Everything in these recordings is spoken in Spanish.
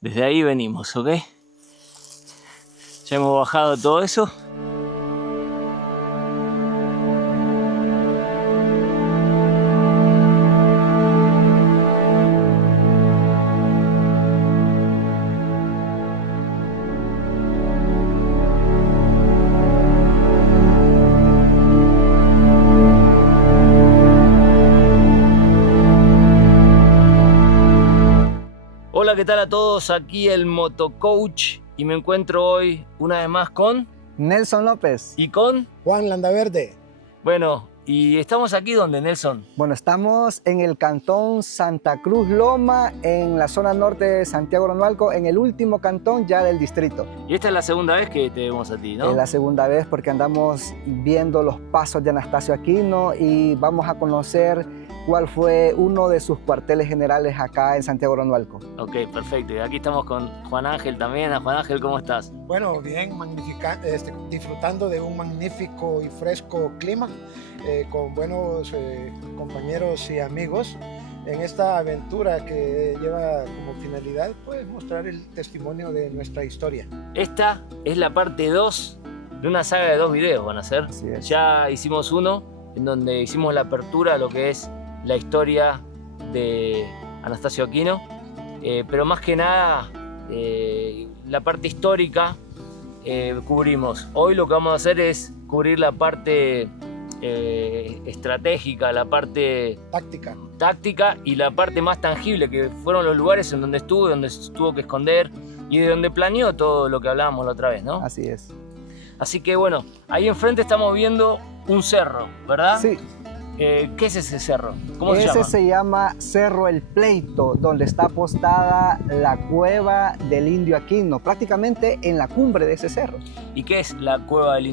Desde ahí venimos, ¿ok? Ya hemos bajado todo eso. Hola, ¿qué tal a todos? Aquí el Motocoach y me encuentro hoy una vez más con Nelson López. y con Juan Landaverde. Bueno, y estamos aquí donde, Nelson. Bueno, estamos en el cantón Santa Cruz Loma, en la zona norte de Santiago Gronualco, en el último cantón ya del distrito. Y esta es la segunda vez que te vemos a ti, ¿no? Es la segunda vez porque andamos viendo los pasos de Anastasio Aquino y vamos a conocer cuál fue uno de sus cuarteles generales acá en Santiago Gronualco. Ok, perfecto. Y aquí estamos con Juan Ángel también. Juan Ángel, ¿cómo estás? Bueno, bien, disfrutando de un magnífico y fresco clima, con buenos compañeros y amigos en esta aventura que lleva como finalidad pues, mostrar el testimonio de nuestra historia. Esta es la parte 2 de una saga de 2 videos, van a ser. Así es. Ya hicimos uno en donde hicimos la apertura a lo que es la historia de Anastasio Aquino, pero más que nada la parte histórica cubrimos. Hoy lo que vamos a hacer es cubrir la parte estratégica, la parte táctica y la parte más tangible, que fueron los lugares en donde estuvo, donde se tuvo que esconder y de donde planeó todo lo que hablábamos la otra vez, ¿no? Así es. Así que bueno, ahí enfrente estamos viendo un cerro, ¿verdad? Sí. ¿Qué es ese cerro? ¿Cómo se llama? Ese se llama Cerro El Pleito, donde está apostada la cueva del Indio Aquino, prácticamente en la cumbre de ese cerro. ¿Y qué es la cueva del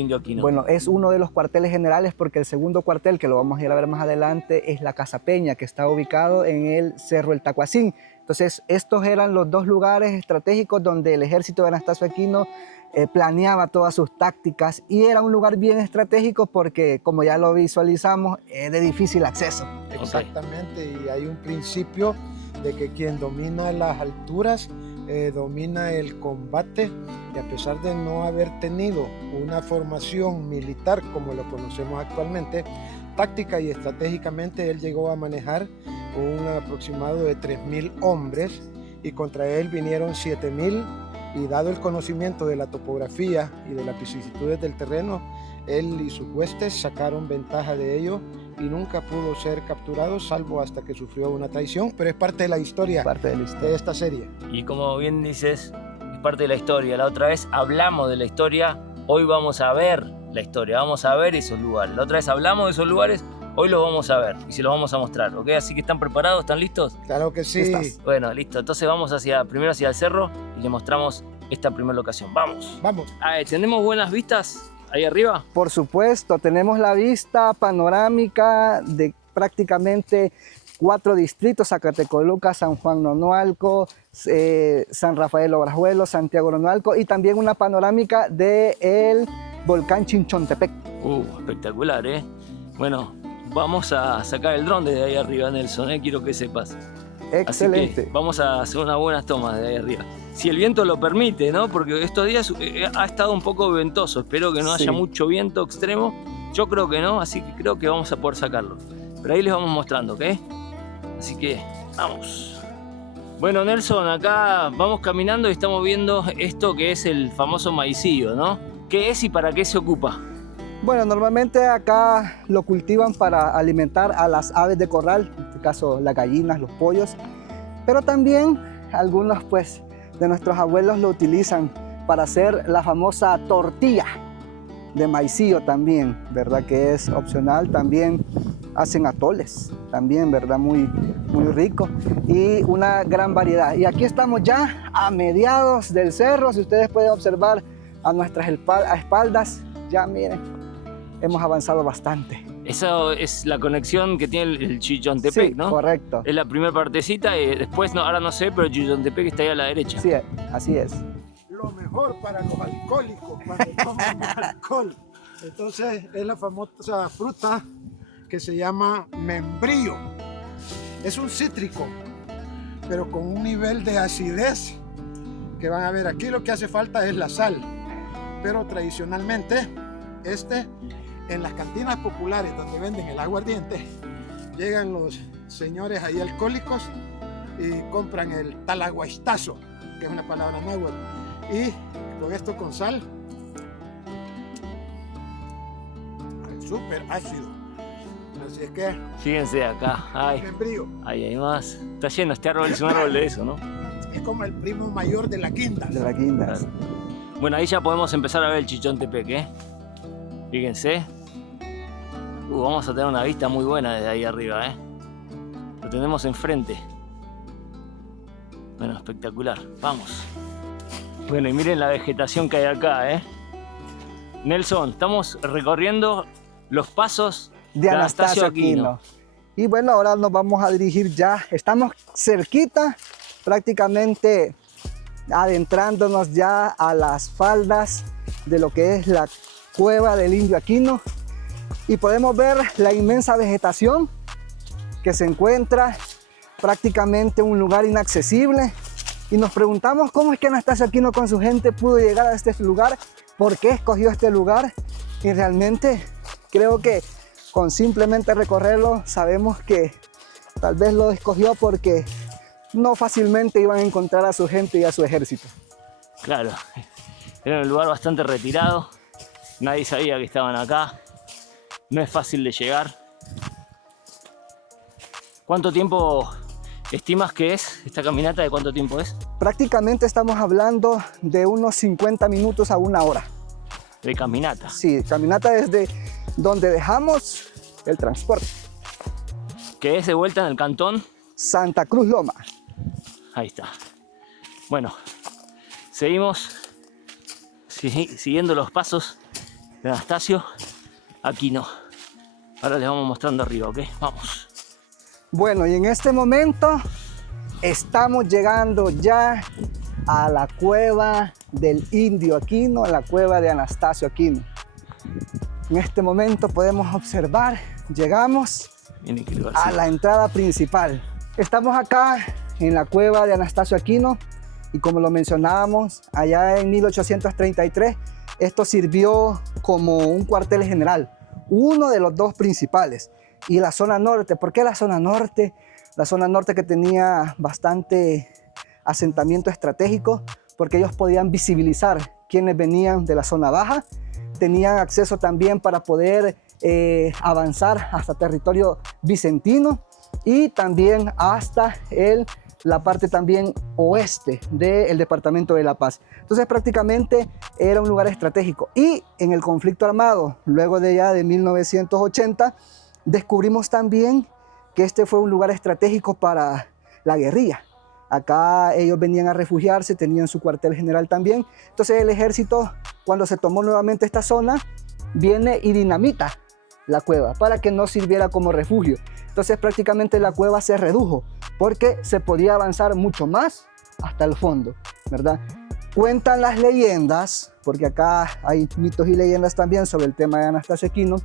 Indio Aquino? Bueno, es uno de los cuarteles generales porque el segundo cuartel, que lo vamos a ir a ver más adelante, es la Casa Peña, que está ubicado en el Cerro El Tacuacín. Entonces, estos eran los dos lugares estratégicos donde el ejército de Anastasio Aquino planeaba todas sus tácticas y era un lugar bien estratégico porque, como ya lo visualizamos, es de difícil acceso. Exactamente, y hay un principio de que quien domina las alturas domina el combate, y a pesar de no haber tenido una formación militar como lo conocemos actualmente, táctica y estratégicamente él llegó a manejar un aproximado de 3.000 hombres y contra él vinieron 7.000, y dado el conocimiento de la topografía y de las vicisitudes del terreno, él y sus huestes sacaron ventaja de ello y nunca pudo ser capturado, salvo hasta que sufrió una traición, pero es parte de la historia, de esta serie. Y como bien dices, es parte de la historia. La otra vez hablamos de la historia, hoy vamos a ver la historia, vamos a ver esos lugares. La otra vez hablamos de esos lugares, hoy los vamos a ver y se los vamos a mostrar, ¿ok? Así que ¿están preparados? ¿Están listos? Claro que sí. Bueno, listo. Entonces vamos primero hacia el cerro y le mostramos esta primera locación. ¡Vamos! Vamos. ¿Tenemos buenas vistas ahí arriba? Por supuesto, tenemos la vista panorámica de prácticamente 4 distritos: Zacatecoluca, San Juan Gronualco, San Rafael Obrajuelo, Santiago Gronualco, y también una panorámica del volcán Chinchontepec. Espectacular, ¿eh? Bueno, vamos a sacar el dron desde ahí arriba, Nelson, quiero que sepas. Excelente. Así que vamos a hacer unas buenas tomas de ahí arriba. Si el viento lo permite, ¿no? Porque estos días ha estado un poco ventoso. Espero que no haya mucho viento extremo. Yo creo que no, así que creo que vamos a poder sacarlo. Pero ahí les vamos mostrando, ¿ok? Así que vamos. Bueno, Nelson, acá vamos caminando y estamos viendo esto que es el famoso maicillo, ¿no? ¿Qué es y para qué se ocupa? Bueno, normalmente acá lo cultivan para alimentar a las aves de corral, en este caso las gallinas, los pollos, pero también algunos pues de nuestros abuelos lo utilizan para hacer la famosa tortilla de maicillo también, ¿verdad? Que es opcional. También hacen atoles, también, ¿verdad? Muy rico y una gran variedad. Y aquí estamos ya a mediados del cerro. Si ustedes pueden observar a nuestras espaldas, ya miren, hemos avanzado bastante. Eso es la conexión que tiene el Chinchontepec, sí, ¿no? Correcto. Es la primera partecita y después, no, ahora no sé, pero el Chinchontepec está ahí a la derecha. Sí, así es. Lo mejor para los alcohólicos cuando toman alcohol. Entonces es la famosa fruta que se llama membrillo. Es un cítrico pero con un nivel de acidez que van a ver. Aquí lo que hace falta es la sal, pero tradicionalmente en las cantinas populares donde venden el aguardiente, llegan los señores ahí alcohólicos y compran el talaguastazo, que es una palabra náhuatl, y con esto con sal, es súper ácido, así es que Fíjense acá, membrío, ahí hay más. Está lleno, este árbol es un árbol de eso, ¿no? es como el primo mayor de la quinta. De la guinda. Bueno, ahí ya podemos empezar a ver el Chichón Tepeque. Fíjense. Vamos a tener una vista muy buena desde ahí arriba, ¿eh? Lo tenemos enfrente. Bueno, espectacular. Vamos. Bueno, y miren la vegetación que hay acá, ¿eh? Nelson, estamos recorriendo los pasos De Anastasio Aquino. Y bueno, ahora nos vamos a dirigir ya. Estamos cerquita, prácticamente adentrándonos ya a las faldas de lo que es la cueva del Indio Aquino. Y podemos ver la inmensa vegetación que se encuentra prácticamente en un lugar inaccesible. Y nos preguntamos cómo es que Anastasio Aquino con su gente pudo llegar a este lugar, por qué escogió este lugar. Y realmente creo que con simplemente recorrerlo sabemos que tal vez lo escogió porque no fácilmente iban a encontrar a su gente y a su ejército. Claro, era un lugar bastante retirado. Nadie sabía que estaban acá. No es fácil de llegar. ¿Cuánto tiempo estimas que es esta caminata? ¿De cuánto tiempo es? Prácticamente estamos hablando de unos 50 minutos a una hora. De caminata. Sí, caminata desde donde dejamos el transporte. Que es de vuelta en el cantón Santa Cruz Loma. Ahí está. Bueno, seguimos siguiendo los pasos de Anastasio Aquino. Ahora les vamos mostrando arriba, ¿ok? Vamos. Bueno, y en este momento estamos llegando ya a la cueva del Indio Aquino, a la cueva de Anastasio Aquino. En este momento podemos observar, llegamos a la entrada principal. Estamos acá en la cueva de Anastasio Aquino y como lo mencionábamos, allá en 1833, esto sirvió como un cuartel general, uno de los dos principales. Y la zona norte, ¿por qué la zona norte? La zona norte que tenía bastante asentamiento estratégico, porque ellos podían visibilizar quienes venían de la zona baja, tenían acceso también para poder avanzar hasta territorio bizantino y también hasta la parte también oeste del departamento de La Paz. Entonces prácticamente era un lugar estratégico. Y en el conflicto armado, luego de ya de 1980, descubrimos también que este fue un lugar estratégico para la guerrilla. Acá ellos venían a refugiarse, tenían su cuartel general también. Entonces el ejército, cuando se tomó nuevamente esta zona, viene y dinamita la cueva para que no sirviera como refugio. Entonces prácticamente la cueva se redujo porque se podía avanzar mucho más hasta el fondo, ¿verdad? Cuentan las leyendas, porque acá hay mitos y leyendas también sobre el tema de Anastasio Aquino,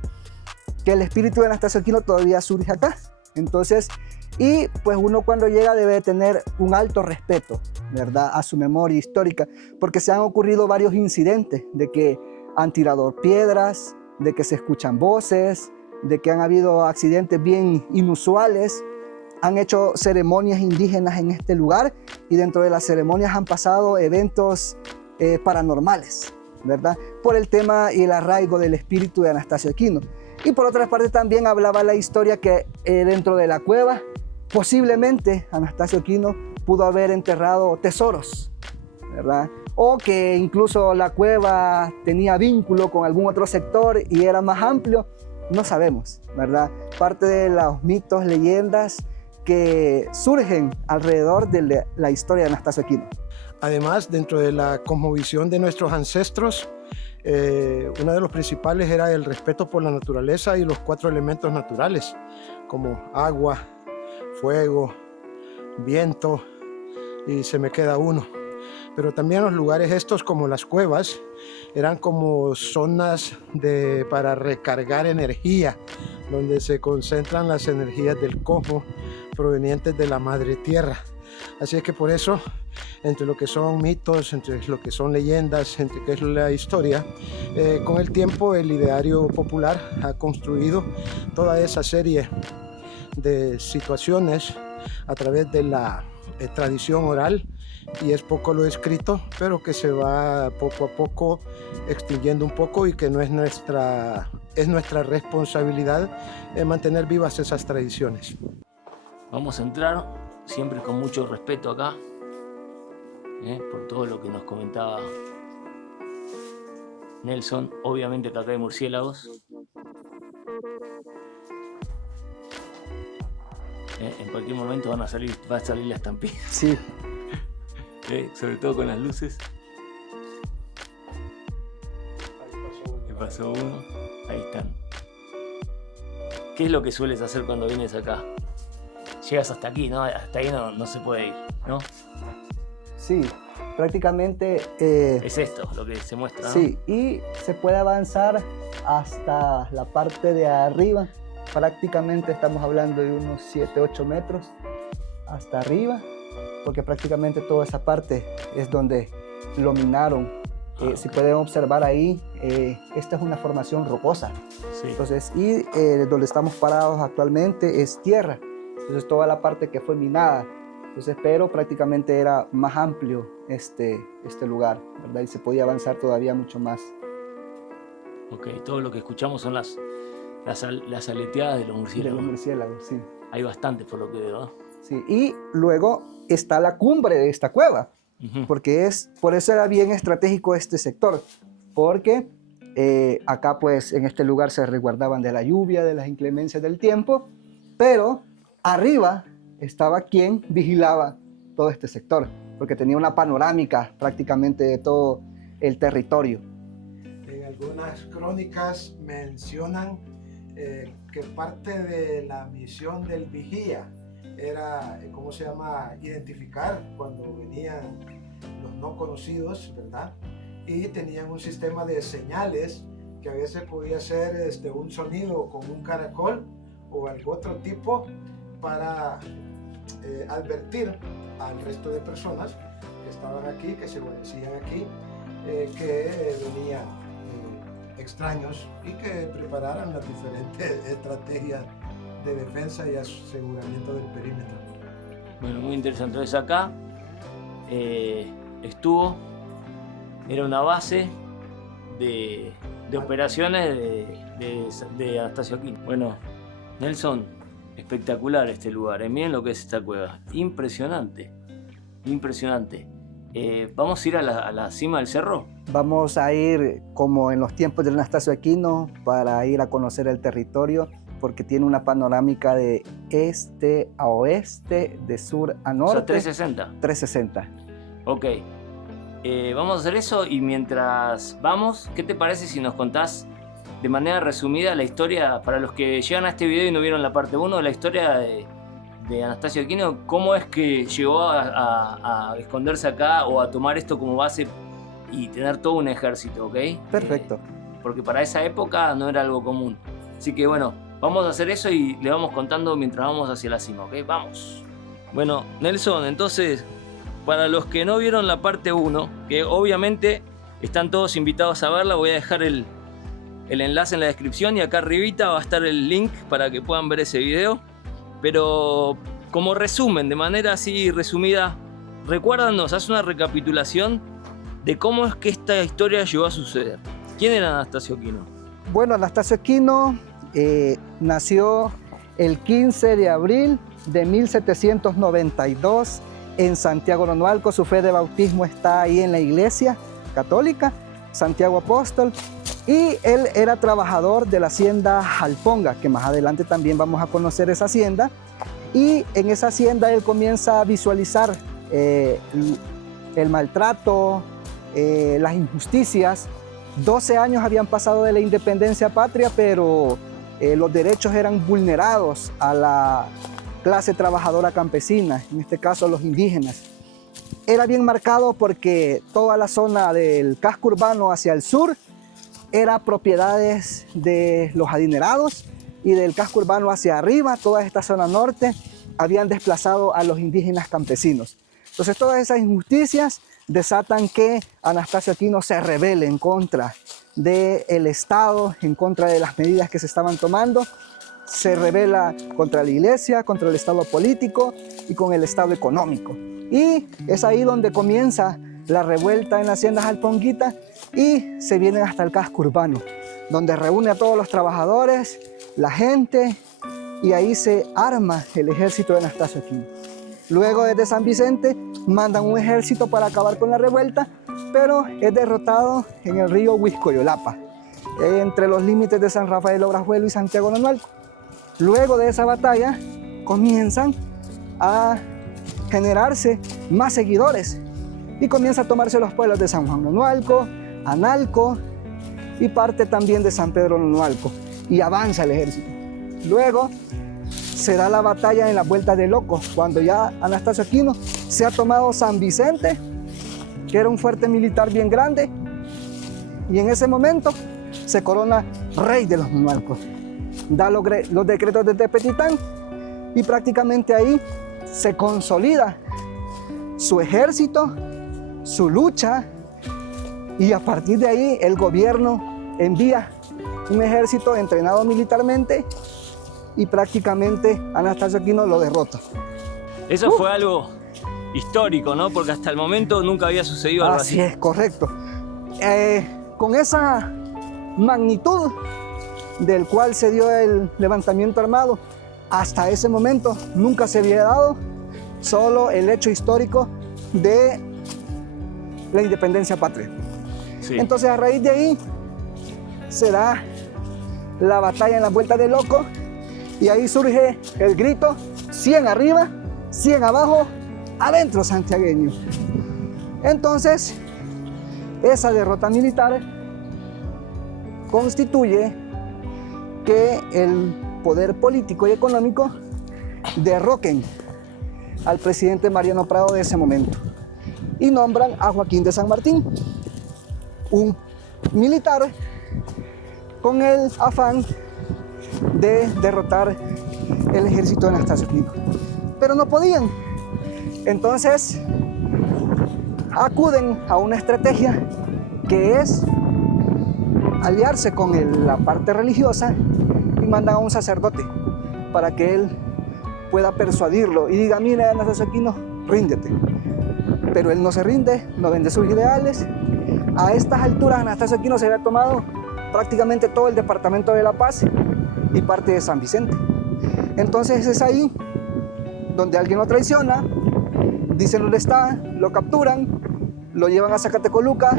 que el espíritu de Anastasio Aquino todavía surge acá. Entonces, y pues uno cuando llega debe tener un alto respeto, ¿verdad?, a su memoria histórica, porque se han ocurrido varios incidentes de que han tirado piedras, de que se escuchan voces, de que han habido accidentes bien inusuales, han hecho ceremonias indígenas en este lugar y dentro de las ceremonias han pasado eventos paranormales, ¿verdad?, por el tema y el arraigo del espíritu de Anastasio Aquino. Y por otra parte también hablaba la historia que dentro de la cueva posiblemente Anastasio Aquino pudo haber enterrado tesoros, ¿verdad? O que incluso la cueva tenía vínculo con algún otro sector y era más amplio, no sabemos, ¿verdad? Parte de los mitos, leyendas que surgen alrededor de la historia de Anastasio Aquino. Además, dentro de la cosmovisión de nuestros ancestros, uno de los principales era el respeto por la naturaleza y los 4 elementos naturales, como agua, fuego, viento, y se me queda uno. Pero también los lugares estos, como las cuevas, eran como zonas para recargar energía, donde se concentran las energías del cosmos provenientes de la madre tierra. Así es que por eso, entre lo que son mitos, entre lo que son leyendas, entre qué es la historia, con el tiempo el ideario popular ha construido toda esa serie de situaciones a través de la tradición oral, y es poco lo escrito, pero que se va poco a poco extinguiendo un poco, y que no es nuestra responsabilidad mantener vivas esas tradiciones. Vamos a entrar siempre con mucho respeto acá, por todo lo que nos comentaba Nelson. Obviamente que acá hay murciélagos. En cualquier momento va a salir la estampida. Sí. Sobre todo con las luces. ¿Qué pasó uno? Ahí están. ¿Qué es lo que sueles hacer cuando vienes acá? Llegas hasta aquí, ¿no? Hasta ahí no se puede ir, ¿no? Sí, prácticamente... es esto lo que se muestra, ¿no? Sí, y se puede avanzar hasta la parte de arriba. Prácticamente estamos hablando de unos 7-8 metros hasta arriba, porque prácticamente toda esa parte es donde lo minaron. Si pueden observar ahí, esta es una formación rocosa. Sí. Entonces, y donde estamos parados actualmente es tierra. Entonces toda la parte que fue minada. Entonces, pero prácticamente era más amplio este lugar, ¿verdad? Y se podía avanzar todavía mucho más. Ok, todo lo que escuchamos son las aleteadas de los murciélagos. De los murciélagos, sí. Hay bastantes por lo que veo, ¿no? Sí, y luego está la cumbre de esta cueva, porque por eso era bien estratégico este sector, porque acá pues en este lugar se resguardaban de la lluvia, de las inclemencias del tiempo, pero arriba estaba quien vigilaba todo este sector, porque tenía una panorámica prácticamente de todo el territorio. En algunas crónicas mencionan que parte de la misión del vigía era, ¿cómo se llama?, identificar cuando venían los no conocidos, ¿verdad? Y tenían un sistema de señales que a veces podía ser un sonido como un caracol o algún otro tipo para advertir al resto de personas que estaban aquí, que se guarecían aquí, que venían extraños y que prepararan las diferentes estrategias de defensa y aseguramiento del perímetro. Bueno, muy interesante. Entonces acá era una base de operaciones de Anastasio Aquino. Bueno, Nelson, espectacular este lugar. Miren lo que es esta cueva. Impresionante, impresionante. ¿Vamos a ir a la cima del cerro? Vamos a ir como en los tiempos del Anastasio Aquino para ir a conocer el territorio, porque tiene una panorámica de este a oeste, de sur a norte. O sea, 360. 360. Ok. Vamos a hacer eso, y mientras vamos, ¿qué te parece si nos contás de manera resumida la historia, para los que llegan a este video y no vieron la parte 1, la historia de Anastasio Aquino? ¿Cómo es que llegó a esconderse acá o a tomar esto como base y tener todo un ejército, ¿ok? Perfecto. Porque para esa época no era algo común. Así que bueno, vamos a hacer eso y le vamos contando mientras vamos hacia la cima, ¿ok? Vamos. Bueno, Nelson, entonces, para los que no vieron la parte 1, que obviamente están todos invitados a verla, voy a dejar el enlace en la descripción, y acá arribita va a estar el link para que puedan ver ese video. Pero como resumen, de manera así resumida, recuérdanos, haz una recapitulación de cómo es que esta historia llegó a suceder. ¿Quién era Anastasio Aquino? Bueno, Anastasio Aquino nació el 15 de abril de 1792 en Santiago Nonualco. Su fe de bautismo está ahí en la iglesia católica, Santiago Apóstol. Y él era trabajador de la hacienda Jalponga, que más adelante también vamos a conocer esa hacienda. Y en esa hacienda él comienza a visualizar el maltrato, las injusticias. 12 años habían pasado de la independencia patria, pero los derechos eran vulnerados a la clase trabajadora campesina, en este caso a los indígenas. Era bien marcado porque toda la zona del casco urbano hacia el sur era propiedades de los adinerados, y del casco urbano hacia arriba, toda esta zona norte, habían desplazado a los indígenas campesinos. Entonces todas esas injusticias desatan que Anastasio Aquino se rebele en contra del Estado, en contra de las medidas que se estaban tomando, se rebela contra la iglesia, contra el Estado político y con el Estado económico. Y es ahí donde comienza la revuelta en las haciendas Alponguita y se vienen hasta el casco urbano, donde reúne a todos los trabajadores, la gente, y ahí se arma el ejército de Anastasio Aquino. Luego desde San Vicente mandan un ejército para acabar con la revuelta, pero es derrotado en el río Huiscoyolapa, entre los límites de San Rafael Obrajuelo y Santiago Nonualco. Luego de esa batalla comienzan a generarse más seguidores y comienza a tomarse los pueblos de San Juan Nonualco, Analco y parte también de San Pedro Nonualco, y avanza el ejército. Luego se da la batalla en la Vuelta de Locos, cuando ya Anastasio Aquino se ha tomado San Vicente, que era un fuerte militar bien grande, y en ese momento se corona rey de los Nonualcos. Da los decretos de Tepetitán y prácticamente ahí se consolida su ejército, su lucha, y a partir de ahí el gobierno envía un ejército entrenado militarmente y prácticamente Anastasio Aquino lo derrota. Eso fue algo histórico, ¿no? Porque hasta el momento nunca había sucedido algo así. Así es, correcto. Con esa magnitud del cual se dio el levantamiento armado, hasta ese momento nunca se había dado, solo el hecho histórico de la independencia patria. Sí. Entonces a raíz de ahí se da la batalla en la Vuelta de Loco y ahí surge el grito: 100 arriba, 100 abajo, adentro santiagueño. Entonces esa derrota militar constituye que el poder político y económico derroquen al presidente Mariano Prado de ese momento y nombran a Joaquín de San Martín, un militar con el afán de derrotar el ejército de Anastasio Aquino. Pero no podían. Entonces acuden a una estrategia que es aliarse con la parte religiosa y mandan a un sacerdote para que él pueda persuadirlo y diga: mira, Anastasio Aquino, ríndete. Pero él no se rinde, no vende sus ideales. A estas alturas Anastasio Aquino se había tomado prácticamente todo el departamento de La Paz y parte de San Vicente. Entonces es ahí donde alguien lo traiciona, dicen dónde está, lo capturan, lo llevan a Zacatecoluca,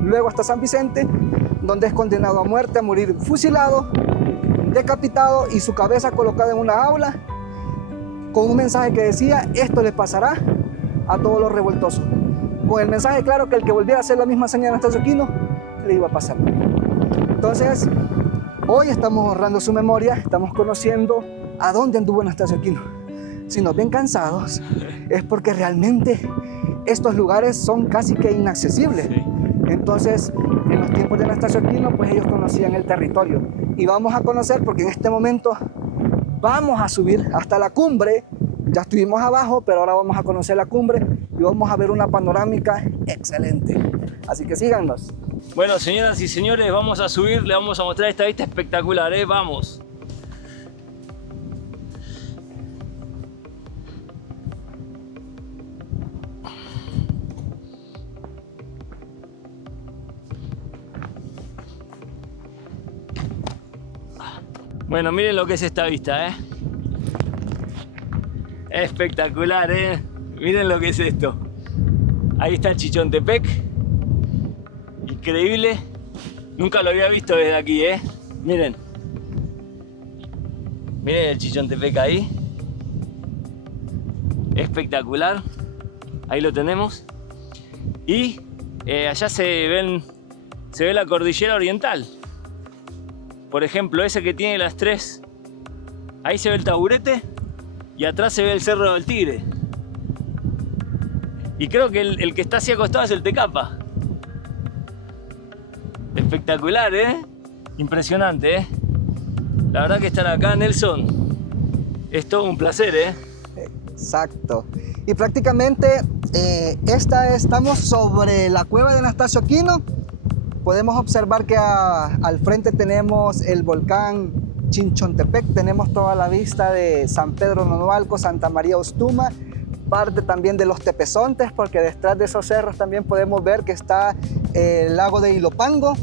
luego hasta San Vicente, donde es condenado a muerte, a morir fusilado, decapitado y su cabeza colocada en una aula con un mensaje que decía: esto le pasará a todos los revoltosos. Con el mensaje claro que el que volviera a hacer la misma señal a Anastasio Aquino le iba a pasar. Entonces, hoy estamos honrando su memoria, estamos conociendo a dónde anduvo Anastasio Aquino. Si nos ven cansados, es porque realmente estos lugares son casi que inaccesibles. Sí. Entonces, en los tiempos de Anastasio Aquino, pues ellos conocían el territorio. Y vamos a conocer, porque en este momento vamos a subir hasta la cumbre. Ya estuvimos abajo, pero ahora vamos a conocer la cumbre y vamos a ver una panorámica excelente. Así que síganos. Bueno, señoras y señores, vamos a subir, le vamos a mostrar esta vista espectacular, ¿eh? Vamos. Bueno, miren lo que es esta vista, ¿eh? Espectacular, ¿eh? Miren lo que es esto. Ahí está el Chichontepec. Increíble. Nunca lo había visto desde aquí, ¿eh? Miren. Miren el Chichontepec ahí. Espectacular. Ahí lo tenemos. Y allá se ve la cordillera oriental. Por ejemplo, ese que tiene las tres. Ahí se ve el Taburete. Y atrás se ve el Cerro del Tigre. Y creo que el que está así acostado es el Tecapa. Espectacular, ¿eh? Impresionante, ¿eh? La verdad que estar acá, Nelson, es todo un placer, ¿eh? Exacto. Y prácticamente estamos sobre la cueva de Anastasio Quino. Podemos observar que al frente tenemos el volcán Chinchontepec, tenemos toda la vista de San Pedro Nonualco, Santa María Ostuma, parte también de los Tepezontes, porque detrás de esos cerros también podemos ver que está el lago de Ilopango.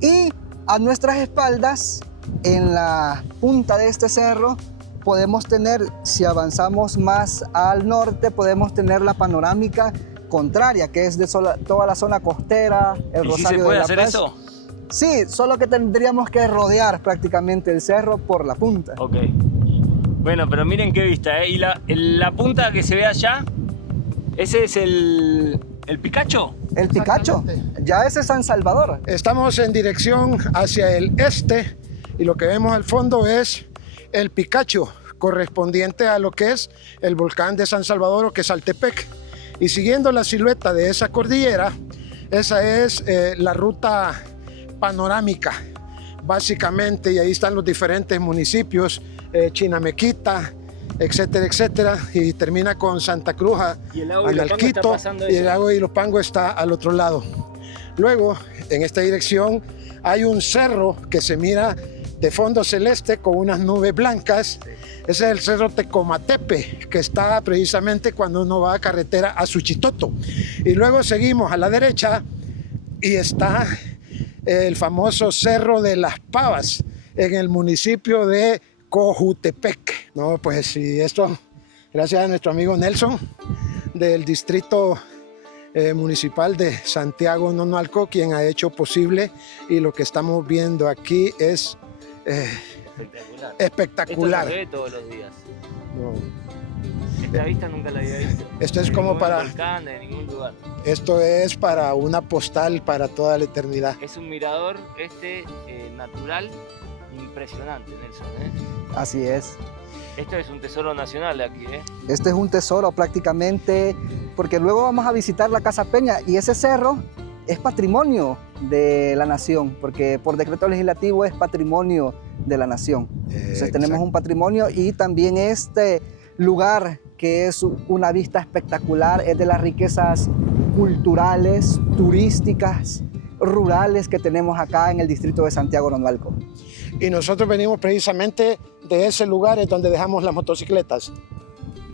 Y a nuestras espaldas, en la punta de este cerro, podemos tener, si avanzamos más al norte, podemos tener la panorámica contraria, que es de toda la zona costera, el ¿Y Rosario si se puede de la hacer Paz. eso? Sí, solo que tendríamos que rodear prácticamente el cerro por la punta. Ok. Bueno, pero miren qué vista, ¿eh? Y la punta que se ve allá, ese es el Picacho. El Picacho, ya ese es San Salvador. Estamos en dirección hacia el este y lo que vemos al fondo es el Picacho, correspondiente a lo que es el volcán de San Salvador o Quesaltepec. Y siguiendo la silueta de esa cordillera, esa es la ruta panorámica, básicamente, y ahí están los diferentes municipios, Chinamequita, etcétera, etcétera, y termina con Santa Cruz, Analquito, y el lago de Ilopango está al otro lado. Luego, en esta dirección, hay un cerro que se mira de fondo celeste con unas nubes blancas. Ese es el cerro Tecomatepe, que está precisamente cuando uno va a carretera a Suchitoto. Y luego seguimos a la derecha y está el famoso Cerro de las Pavas, en el municipio de Cojutepec. No, pues y esto, gracias a nuestro amigo Nelson, del distrito municipal de Santiago Nonualco, quien ha hecho posible, y lo que estamos viendo aquí es espectacular. Esto no se ve todos los días. No. Esta vista nunca la había visto. Esto es como para volcán, en ningún lugar. Esto es para una postal para toda la eternidad. Es un mirador natural impresionante, Nelson, ¿eh? Así es. Esto es un tesoro nacional de aquí, ¿eh? Este es un tesoro prácticamente, porque luego vamos a visitar la Casa Peña y ese cerro es patrimonio de la nación, porque por decreto legislativo es patrimonio de la nación. Entonces tenemos un patrimonio, y también este lugar, que es una vista espectacular, es de las riquezas culturales, turísticas, rurales que tenemos acá en el distrito de Santiago Nonualco. Y nosotros venimos precisamente de ese lugar, es donde dejamos las motocicletas.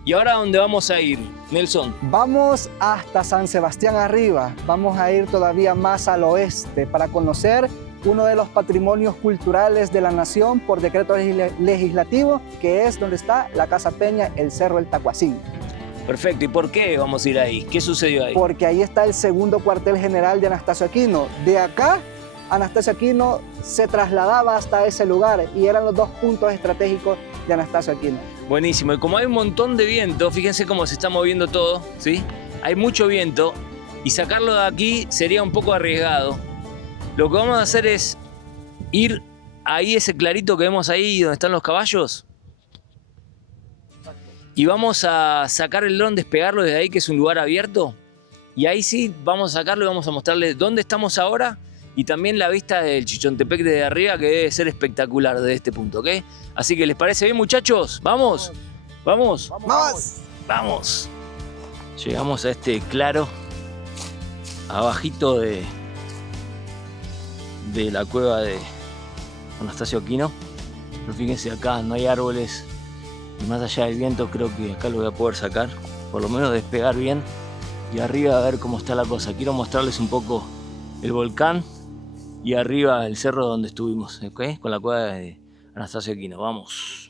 ¿Y ahora dónde vamos a ir, Nelson? Vamos hasta San Sebastián arriba, vamos a ir todavía más al oeste para conocer uno de los patrimonios culturales de la nación por decreto legislativo, que es donde está la Casa Peña, el Cerro El Tacuacín. Perfecto, ¿y por qué vamos a ir ahí? ¿Qué sucedió ahí? Porque ahí está el segundo cuartel general de Anastasio Aquino. De acá, Anastasio Aquino se trasladaba hasta ese lugar y eran los dos puntos estratégicos de Anastasio Aquino. Buenísimo, y como hay un montón de viento, fíjense cómo se está moviendo todo, ¿sí? Hay mucho viento y sacarlo de aquí sería un poco arriesgado. Lo que vamos a hacer es ir ahí, ese clarito que vemos ahí donde están los caballos, y vamos a sacar el dron, despegarlo desde ahí, que es un lugar abierto, y ahí sí vamos a sacarlo y vamos a mostrarles dónde estamos ahora y también la vista del Chichontepec desde arriba, que debe ser espectacular desde este punto, ¿ok? Así que, ¿les parece bien, muchachos? ¿Vamos? ¿Vamos? ¡Vamos! ¡Vamos! Llegamos a este claro, abajito de la cueva de Anastasio Aquino. Pero fíjense, acá no hay árboles, y más allá del viento creo que acá lo voy a poder sacar, por lo menos despegar bien, y arriba a ver cómo está la cosa. Quiero mostrarles un poco el volcán y arriba el cerro donde estuvimos, ¿ok? Con la cueva de Anastasio Aquino. Vamos.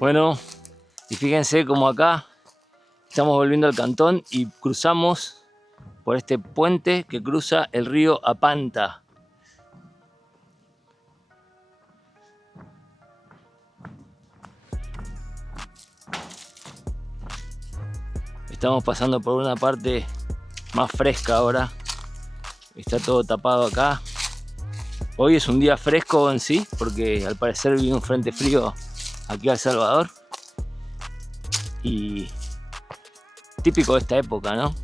Bueno, y fíjense como acá estamos volviendo al cantón y cruzamos por este puente que cruza el río Apanta. Estamos pasando por una parte más fresca ahora. Está todo tapado acá. Hoy es un día fresco en sí, porque al parecer viene un frente frío aquí a El Salvador. Y típico de esta época, ¿no?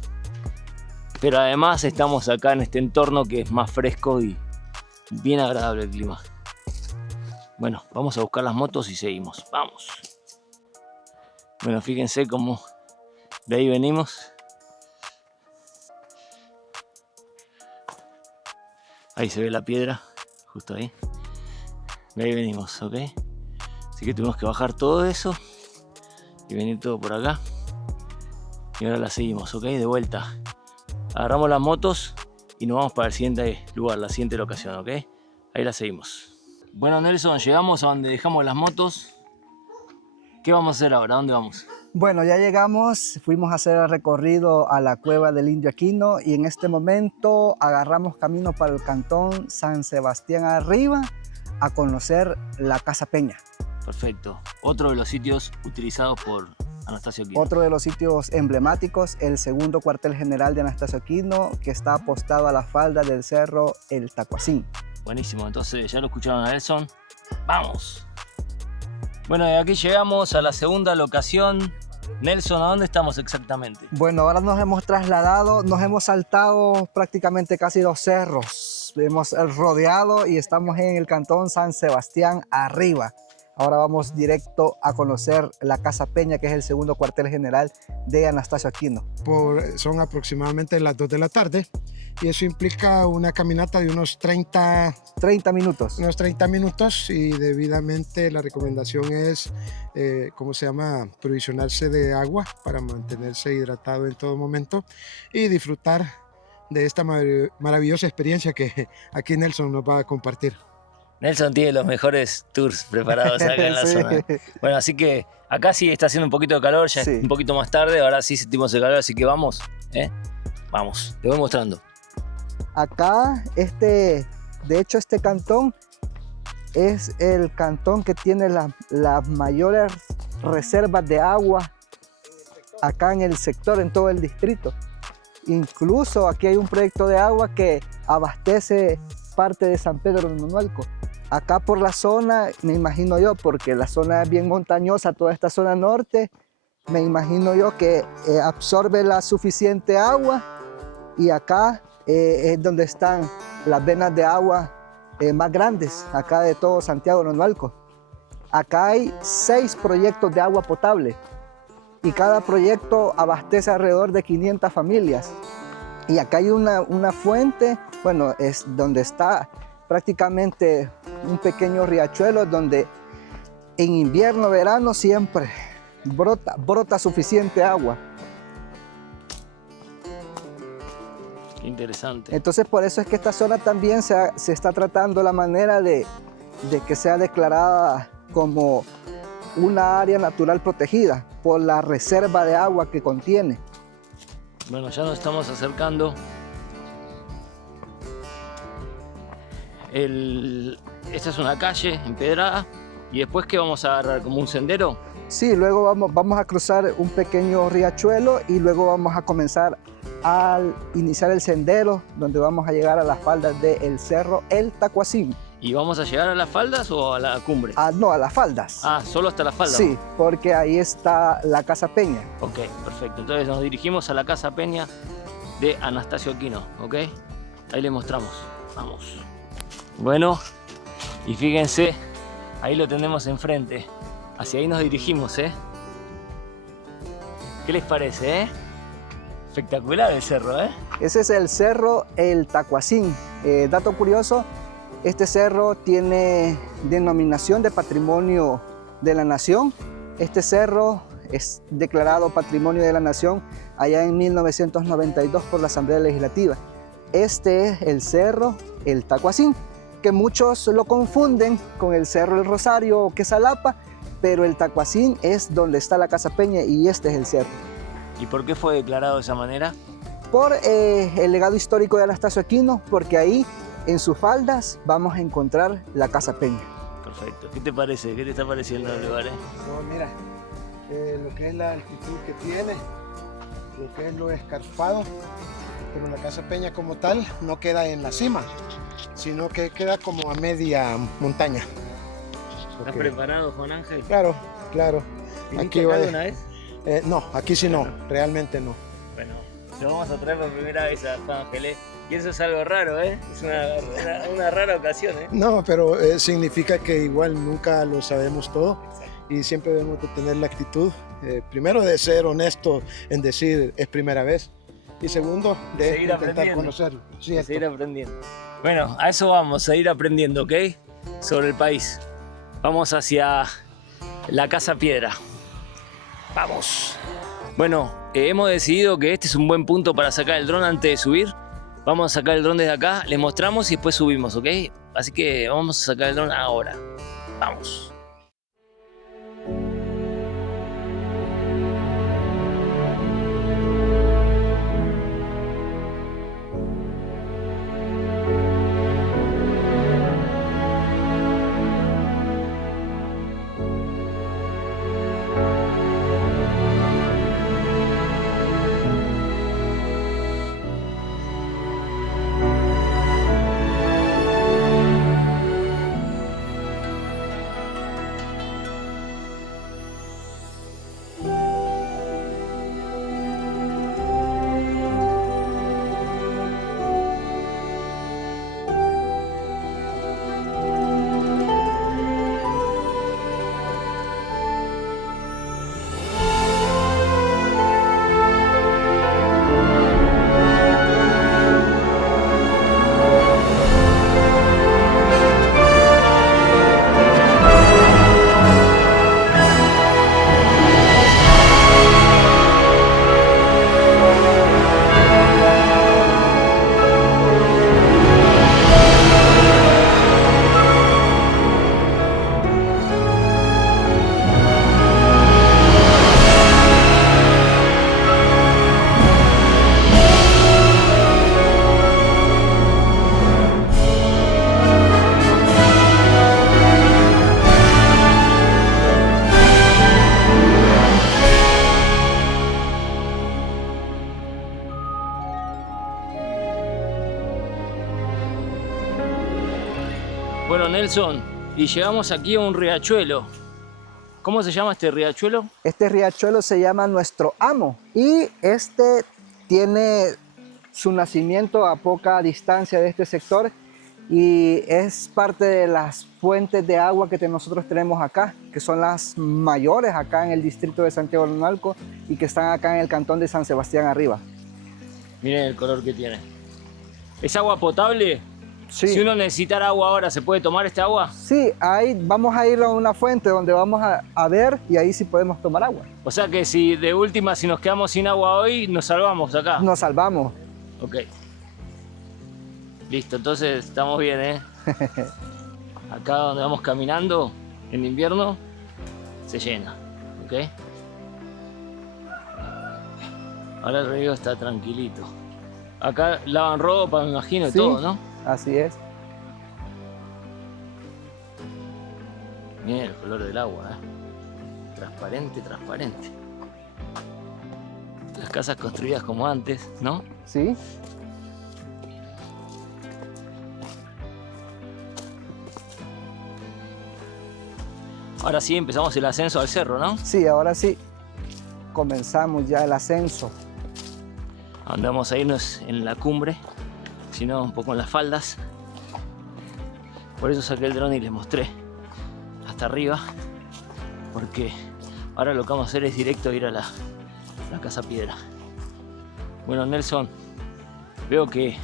Pero además estamos acá en este entorno que es más fresco y bien agradable el clima. Bueno, vamos a buscar las motos y seguimos. ¡Vamos! Bueno, fíjense cómo de ahí venimos. Ahí se ve la piedra, justo ahí. De ahí venimos, ¿ok? Así que tuvimos que bajar todo eso y venir todo por acá. Y ahora la seguimos, ¿ok? De vuelta. Agarramos las motos y nos vamos para el siguiente lugar, la siguiente locación, ¿ok? Ahí la seguimos. Bueno, Nelson, llegamos a donde dejamos las motos. ¿Qué vamos a hacer ahora? ¿A dónde vamos? Bueno, ya llegamos, fuimos a hacer el recorrido a la cueva del Indio Aquino y en este momento agarramos camino para el cantón San Sebastián Arriba a conocer la Casa Peña. Perfecto. Otro de los sitios utilizados por Anastasio Aquino. Otro de los sitios emblemáticos, el segundo cuartel general de Anastasio Aquino, que está apostado a la falda del cerro El Tacuacín. Buenísimo, entonces ya lo escucharon a Nelson. ¡Vamos! Bueno, y aquí llegamos a la segunda locación. Nelson, ¿a dónde estamos exactamente? Bueno, ahora nos hemos trasladado, nos hemos saltado prácticamente casi 2 cerros. Hemos rodeado y estamos en el cantón San Sebastián Arriba. Ahora vamos directo a conocer la Casa Peña, que es el segundo cuartel general de Anastasio Aquino. Son aproximadamente las 2 de la tarde y eso implica una caminata de unos 30 minutos. Unos 30 minutos y debidamente la recomendación es, provisionarse de agua para mantenerse hidratado en todo momento y disfrutar de esta maravillosa experiencia que aquí Nelson nos va a compartir. Nelson tiene los mejores tours preparados acá en la Sí. zona. Bueno, así que acá sí está haciendo un poquito de calor, ya Sí. es un poquito más tarde, ahora sí sentimos el calor, así que vamos, Vamos, te voy mostrando. Acá, de hecho, este cantón es el cantón que tiene las mayores reservas de agua acá en el sector, en todo el distrito. Incluso aquí hay un proyecto de agua que abastece parte de San Pedro de Nonualco. Acá por la zona, me imagino yo, porque la zona es bien montañosa, toda esta zona norte, me imagino yo que absorbe la suficiente agua y acá es donde están las venas de agua más grandes, acá de todo Santiago de Nonualco. Acá hay 6 proyectos de agua potable y cada proyecto abastece alrededor de 500 familias. Y acá hay una fuente, bueno, es donde está prácticamente un pequeño riachuelo donde en invierno, verano siempre brota suficiente agua. Qué interesante. Entonces por eso es que esta zona también se está tratando la manera de que sea declarada como una área natural protegida por la reserva de agua que contiene. Bueno, ya nos estamos acercando. Esta es una calle empedrada y después ¿qué vamos a agarrar? ¿Como un sendero? Sí, luego vamos a cruzar un pequeño riachuelo y luego vamos a comenzar a iniciar el sendero donde vamos a llegar a las faldas del cerro El Tacuacín. ¿Y vamos a llegar a las faldas o a la cumbre? No, a las faldas. ¿Solo hasta las faldas? Sí, porque ahí está la Casa Peña. Ok, perfecto. Entonces nos dirigimos a la Casa Peña de Anastasio Aquino, ¿ok? Ahí le mostramos. Vamos. Bueno, y fíjense, ahí lo tenemos enfrente. Hacia ahí nos dirigimos, ¿eh? ¿Qué les parece, Espectacular el cerro, ¿eh? Ese es el cerro El Tacuacín. Dato curioso, este cerro tiene denominación de Patrimonio de la Nación. Este cerro es declarado Patrimonio de la Nación allá en 1992 por la Asamblea Legislativa. Este es el cerro El Tacuacín, que muchos lo confunden con el cerro El Rosario o Quesalapa, pero el Tacuacín es donde está la Casa Peña y este es el cerro. ¿Y por qué fue declarado de esa manera? Por el legado histórico de Anastasio Aquino, porque ahí en sus faldas vamos a encontrar la Casa Peña. Perfecto. ¿Qué te parece? ¿Qué te está pareciendo el lugar? No, mira, lo que es la altitud que tiene, lo que es lo escarpado, pero la Casa Peña como tal no queda en la cima, sino que queda como a media montaña. ¿Estás preparado, Juan Ángel? Claro, claro. ¿Viniste acá alguna vez? No, aquí sí no, realmente no. Bueno, lo vamos a traer por primera vez a Juan Ángel, ¿eh? Y eso es algo raro, ¿eh? Es una rara ocasión, ¿eh? No, pero significa que igual nunca lo sabemos todo. Y siempre debemos de tener la actitud, primero de ser honesto en decir es primera vez, y segundo de seguir intentar conocerlo. Seguir aprendiendo. Bueno, a eso vamos, a ir aprendiendo, ¿ok? Sobre el país. Vamos hacia la Casa Piedra. Vamos. Bueno, hemos decidido que este es un buen punto para sacar el dron antes de subir. Vamos a sacar el dron desde acá, les mostramos y después subimos, ¿ok? Así que vamos a sacar el dron ahora. Vamos. Bueno, Nelson, y llegamos aquí a un riachuelo. ¿Cómo se llama este riachuelo? Este riachuelo se llama Nuestro Amo y este tiene su nacimiento a poca distancia de este sector y es parte de las fuentes de agua que nosotros tenemos acá, que son las mayores acá en el distrito de Santiago de Nonalco y que están acá en el cantón de San Sebastián arriba. Miren el color que tiene. ¿Es agua potable? Sí. Si uno necesitara agua ahora, ¿se puede tomar este agua? Sí, ahí vamos a ir a una fuente donde vamos a ver y ahí sí podemos tomar agua. O sea que si de última, si nos quedamos sin agua hoy, nos salvamos acá. Nos salvamos. Ok. Listo, entonces estamos bien, ¿eh? Acá donde vamos caminando, en invierno, se llena, ¿ok? Ahora el río está tranquilito. Acá lavan ropa, me imagino, y Sí. todo, ¿no? Así es. Miren el color del agua, ¿eh? Transparente, transparente. Las casas construidas como antes, ¿no? Sí. Ahora sí empezamos el ascenso al cerro, ¿no? Sí, ahora sí. Comenzamos ya el ascenso. Donde vamos a irnos en la cumbre, sino un poco en las faldas. Por eso saqué el dron y les mostré hasta arriba, porque ahora lo que vamos a hacer es directo ir a la Casa Piedra. Bueno, Nelson, veo que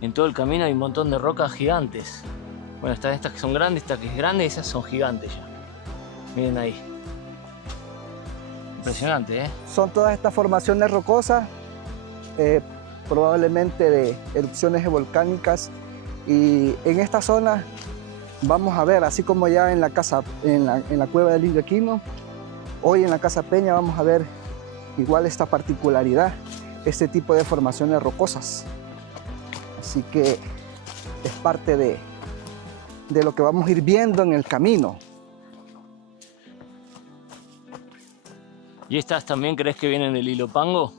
en todo el camino hay un montón de rocas gigantes. Bueno, están estas que son grandes, esta que es grande, esas son gigantes ya. Miren ahí. Impresionante, ¿eh? Son todas estas formaciones rocosas, probablemente de erupciones volcánicas. Y en esta zona vamos a ver, así como ya en la casa, en la cueva del Indio Aquino, hoy en la Casa Peña vamos a ver igual esta particularidad, este tipo de formaciones rocosas. Así que es parte de lo que vamos a ir viendo en el camino. ¿Y estas también crees que vienen del Ilopango?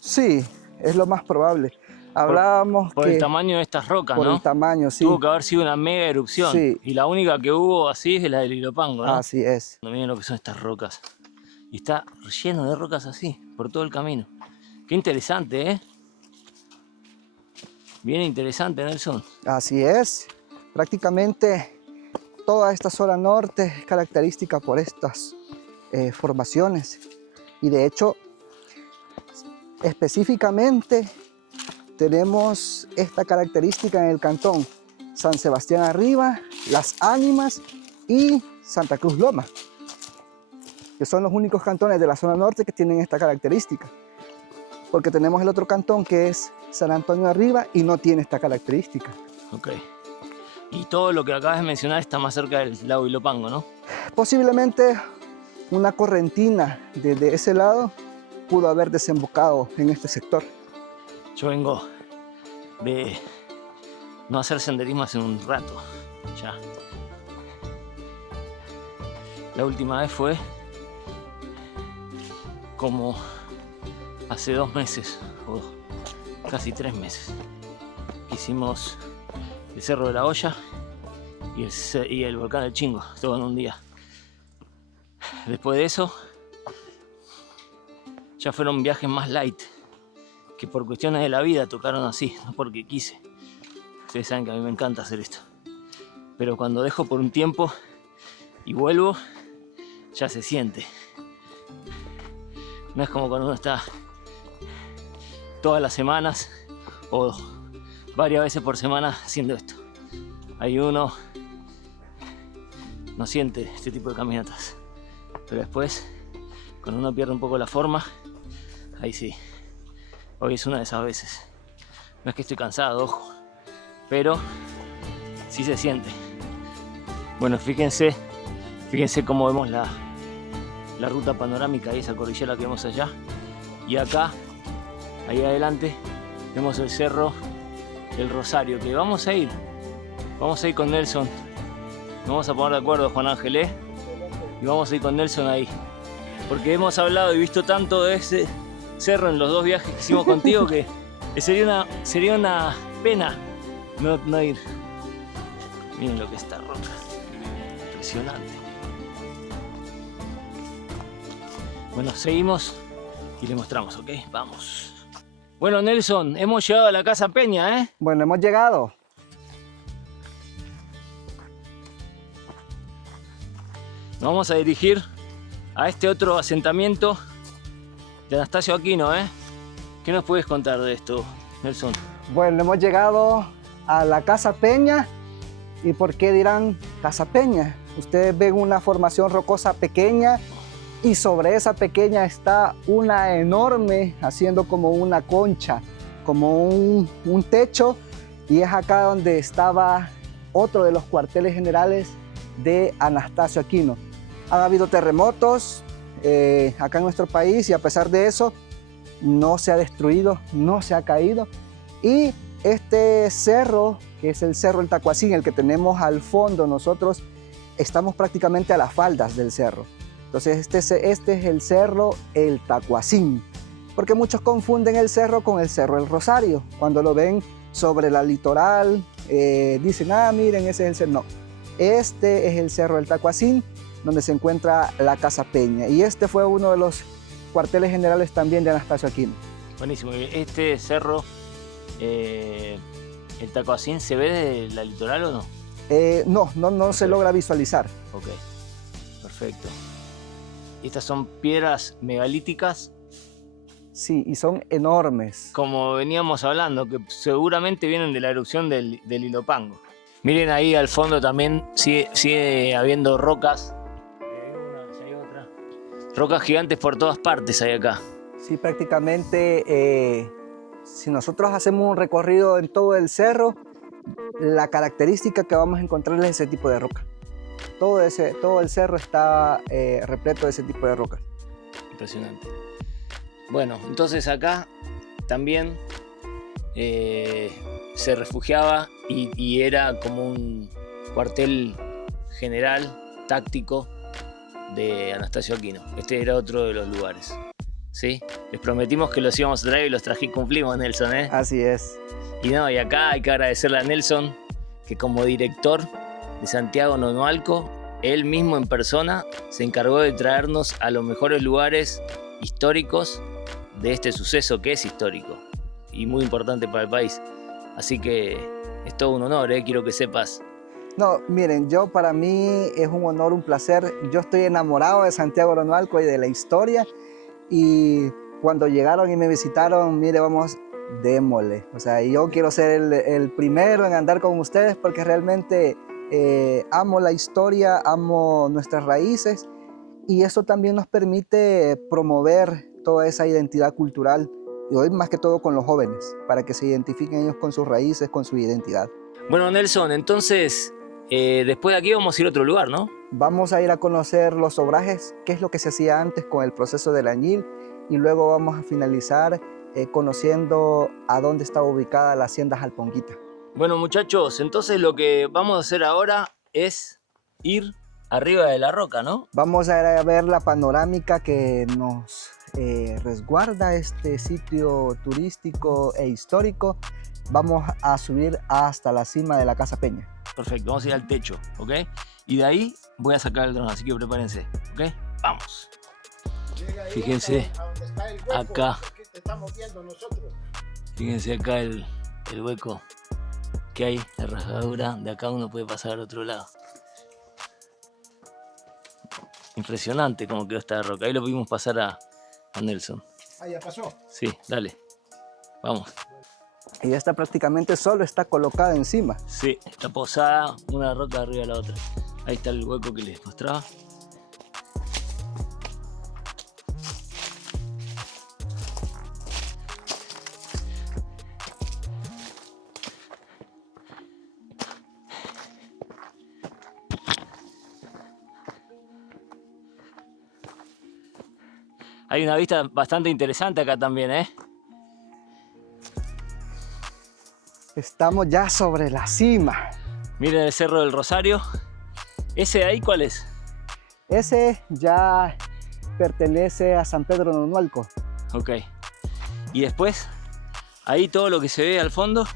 Sí, es lo más probable. Hablábamos por que... el tamaño de estas rocas, por ¿no? el tamaño, sí. Tuvo que haber sido una mega erupción. Sí. Y la única que hubo así es la del Ilopango, ¿no? Así es. No miren lo que son estas rocas. Y está lleno de rocas así, por todo el camino. Qué interesante, ¿eh? Bien interesante, Nelson. Así es. Prácticamente toda esta zona norte es característica por estas formaciones. Y de hecho, específicamente tenemos esta característica en el cantón San Sebastián Arriba, Las Ánimas y Santa Cruz Loma, que son los únicos cantones de la zona norte que tienen esta característica. Porque tenemos el otro cantón que es San Antonio Arriba y no tiene esta característica. Ok. Y todo lo que acabas de mencionar está más cerca del lago Ilopango, ¿no? Posiblemente una correntina desde ese lado pudo haber desembocado en este sector. Yo vengo de no hacer senderismo hace un rato, ya. La última vez fue como hace 2 meses, o casi 3 meses. Hicimos el Cerro de la Olla y el Volcán del Chingo, todo en un día. Después de eso, ya fueron viajes más light, que por cuestiones de la vida tocaron así, no porque quise. Ustedes saben que a mí me encanta hacer esto. Pero cuando dejo por un tiempo y vuelvo, ya se siente. No es como cuando uno está todas las semanas o varias veces por semana haciendo esto. Ahí uno no siente este tipo de caminatas. Pero después, cuando uno pierde un poco la forma, ahí sí. Hoy es una de esas veces. No es que estoy cansado, ojo, pero sí se siente. Bueno, fíjense cómo vemos la ruta panorámica y esa cordillera que vemos allá. Y acá, ahí adelante, vemos el cerro El Rosario, que vamos a ir con Nelson. Nos vamos a poner de acuerdo, Juan Ángel, ¿eh? Y vamos a ir con Nelson ahí. Porque hemos hablado y visto tanto de ese cerro en los 2 viajes que hicimos contigo que sería una pena no ir. Miren lo que es esta roca. Impresionante. Bueno, seguimos y le mostramos, ¿ok? Vamos. Bueno, Nelson, hemos llegado a la Casa Peña, ¿eh? Bueno, hemos llegado. Nos vamos a dirigir a este otro asentamiento de Anastasio Aquino, ¿eh? ¿Qué nos puedes contar de esto, Nelson? Bueno, hemos llegado a la Casa Peña. ¿Y por qué dirán Casa Peña? Ustedes ven una formación rocosa pequeña y sobre esa pequeña está una enorme, haciendo como una concha, como un techo, y es acá donde estaba otro de los cuarteles generales de Anastasio Aquino. Han habido terremotos acá en nuestro país y a pesar de eso no se ha destruido, no se ha caído. Y este cerro, que es el Cerro El Tacuacín, el que tenemos al fondo, nosotros estamos prácticamente a las faldas del cerro. Entonces este es el Cerro El Tacuacín, porque muchos confunden el cerro con el Cerro El Rosario. Cuando lo ven sobre la litoral, dicen, miren, ese es el cerro. No, este es el Cerro El Tacuacín, donde se encuentra la Casa Peña. Y este fue uno de los cuarteles generales también de Anastasio Aquino. Buenísimo. ¿Este cerro, el Tacuacín, se ve desde la litoral o no? No se logra visualizar. Ok, perfecto. Estas son piedras megalíticas. Sí, y son enormes. Como veníamos hablando, que seguramente vienen de la erupción del Ilopango. Miren ahí al fondo también sigue habiendo rocas. Hay otra. Rocas gigantes por todas partes hay acá. Sí, prácticamente si nosotros hacemos un recorrido en todo el cerro, la característica que vamos a encontrar es ese tipo de roca. Todo el cerro está repleto de ese tipo de rocas. Impresionante. Bueno, entonces acá también se refugiaba y era como un cuartel general táctico de Anastasio Aquino. Este era otro de los lugares. ¿Sí? Les prometimos que los íbamos a traer y los cumplimos, Nelson, ¿eh? Así es. Y acá hay que agradecerle a Nelson, que como director de Santiago Nonualco, él mismo en persona se encargó de traernos a los mejores lugares históricos de este suceso que es histórico y muy importante para el país. Así que es todo un honor, quiero que sepas. No, miren, para mí es un honor, un placer. Yo estoy enamorado de Santiago Nonualco y de la historia. Y cuando llegaron y me visitaron, mire, vamos, démosle. O sea, yo quiero ser el primero en andar con ustedes porque realmente amo la historia, amo nuestras raíces y eso también nos permite promover toda esa identidad cultural y hoy más que todo con los jóvenes, para que se identifiquen ellos con sus raíces, con su identidad. Bueno, Nelson, entonces después de aquí vamos a ir a otro lugar, ¿no? Vamos a ir a conocer los obrajes, qué es lo que se hacía antes con el proceso del añil y luego vamos a finalizar conociendo a dónde está ubicada la hacienda Jalponguita. Bueno, muchachos, entonces lo que vamos a hacer ahora es ir arriba de la roca, ¿no? Vamos a ir a ver la panorámica que nos resguarda este sitio turístico e histórico. Vamos a subir hasta la cima de la Casa Peña. Perfecto, vamos a ir al techo, ¿ok? Y de ahí voy a sacar el dron, así que prepárense, ¿ok? ¡Vamos! Fíjense acá. Fíjense acá el hueco que hay, la rasgadura. De acá uno puede pasar al otro lado. Impresionante cómo quedó esta roca. Ahí lo pudimos pasar a Nelson. Ah, ya pasó. Sí, dale. Vamos. Y esta prácticamente solo está colocada encima. Sí, está posada una roca arriba de la otra. Ahí está el hueco que les mostraba. Hay una vista bastante interesante acá también, ¿eh? Estamos ya sobre la cima. Miren el Cerro del Rosario. ¿Ese de ahí cuál es? Ese ya pertenece a San Pedro Nonualco. Ok. Y después, ahí todo lo que se ve al fondo.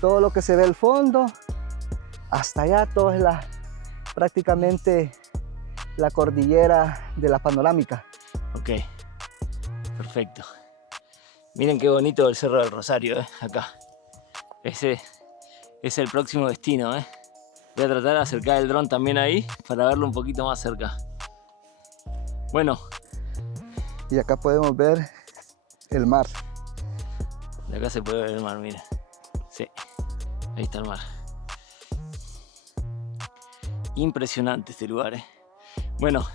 Todo lo que se ve al fondo, hasta allá, todo es prácticamente la cordillera de la panorámica. Ok, perfecto. Miren qué bonito el Cerro del Rosario, acá. Ese es el próximo destino, Voy a tratar de acercar el dron también ahí para verlo un poquito más cerca. Bueno. Y acá podemos ver el mar. De acá se puede ver el mar, mira. Sí, ahí está el mar. Impresionante este lugar, Bueno,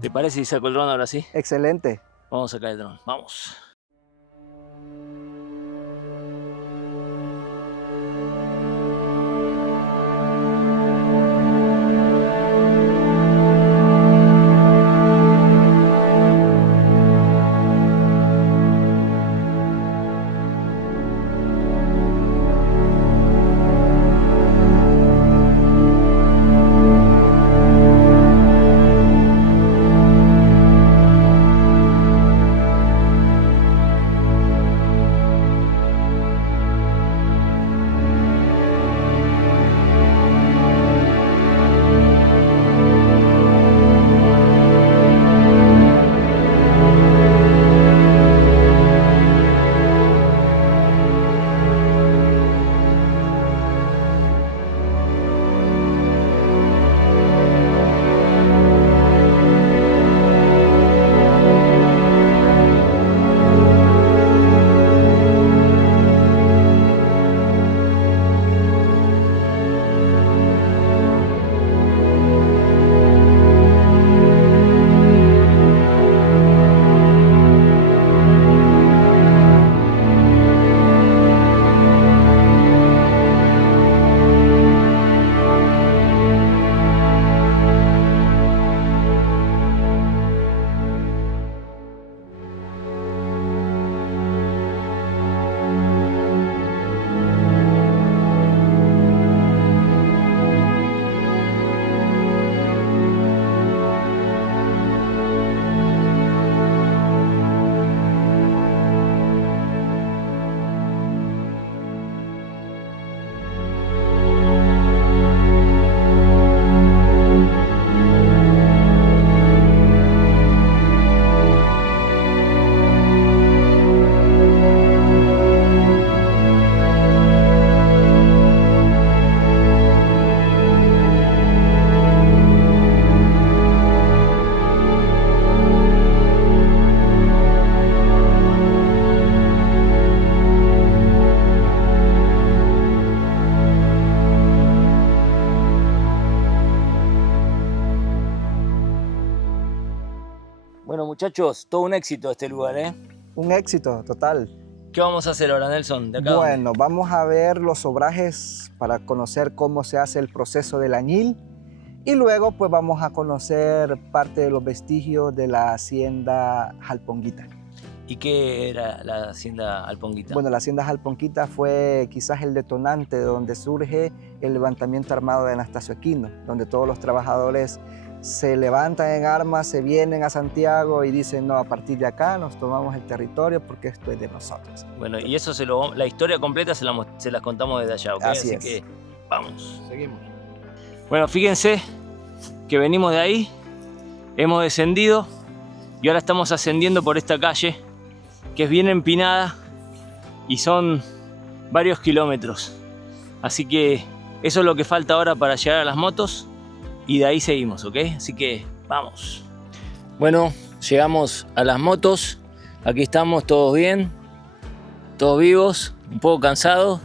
¿te parece si saco el dron ahora sí? Excelente. Vamos a sacar el dron, vamos. muchachos, todo un éxito este lugar, ¿eh? Un éxito total. ¿Qué vamos a hacer ahora, Nelson? ¿De acá Bueno, vamos a ver los obrajes para conocer cómo se hace el proceso del añil y luego pues vamos a conocer parte de los vestigios de la hacienda Jalponguita. ¿Y qué era la hacienda Alponguita? Bueno, la hacienda Jalponguita fue quizás el detonante de donde surge el levantamiento armado de Anastasio Aquino, donde todos los trabajadores se levantan en armas, se vienen a Santiago y dicen, no, a partir de acá nos tomamos el territorio porque esto es de nosotros. Bueno, y eso la historia completa se las contamos desde allá, ¿ok? Así que vamos. Seguimos. Bueno, fíjense que venimos de ahí, hemos descendido y ahora estamos ascendiendo por esta calle que es bien empinada y son varios kilómetros. Así que eso es lo que falta ahora para llegar a las motos y de ahí seguimos, ¿ok? Así que vamos. Bueno, llegamos a las motos. Aquí estamos todos bien, todos vivos, un poco cansados,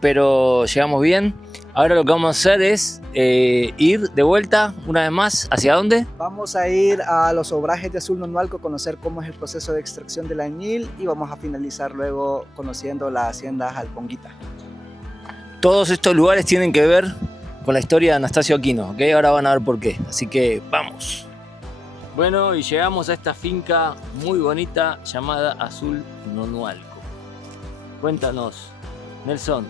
pero llegamos bien. Ahora lo que vamos a hacer es ir de vuelta una vez más. ¿Hacia dónde? Vamos a ir a los obrajes de Azul Nonualco, conocer cómo es el proceso de extracción del añil y vamos a finalizar luego conociendo la hacienda Jalponguita. Todos estos lugares tienen que ver con la historia de Anastasio Aquino, ¿ok? Ahora van a ver por qué, así que vamos. Bueno, y llegamos a esta finca muy bonita llamada Azul Nonualco. Cuéntanos, Nelson,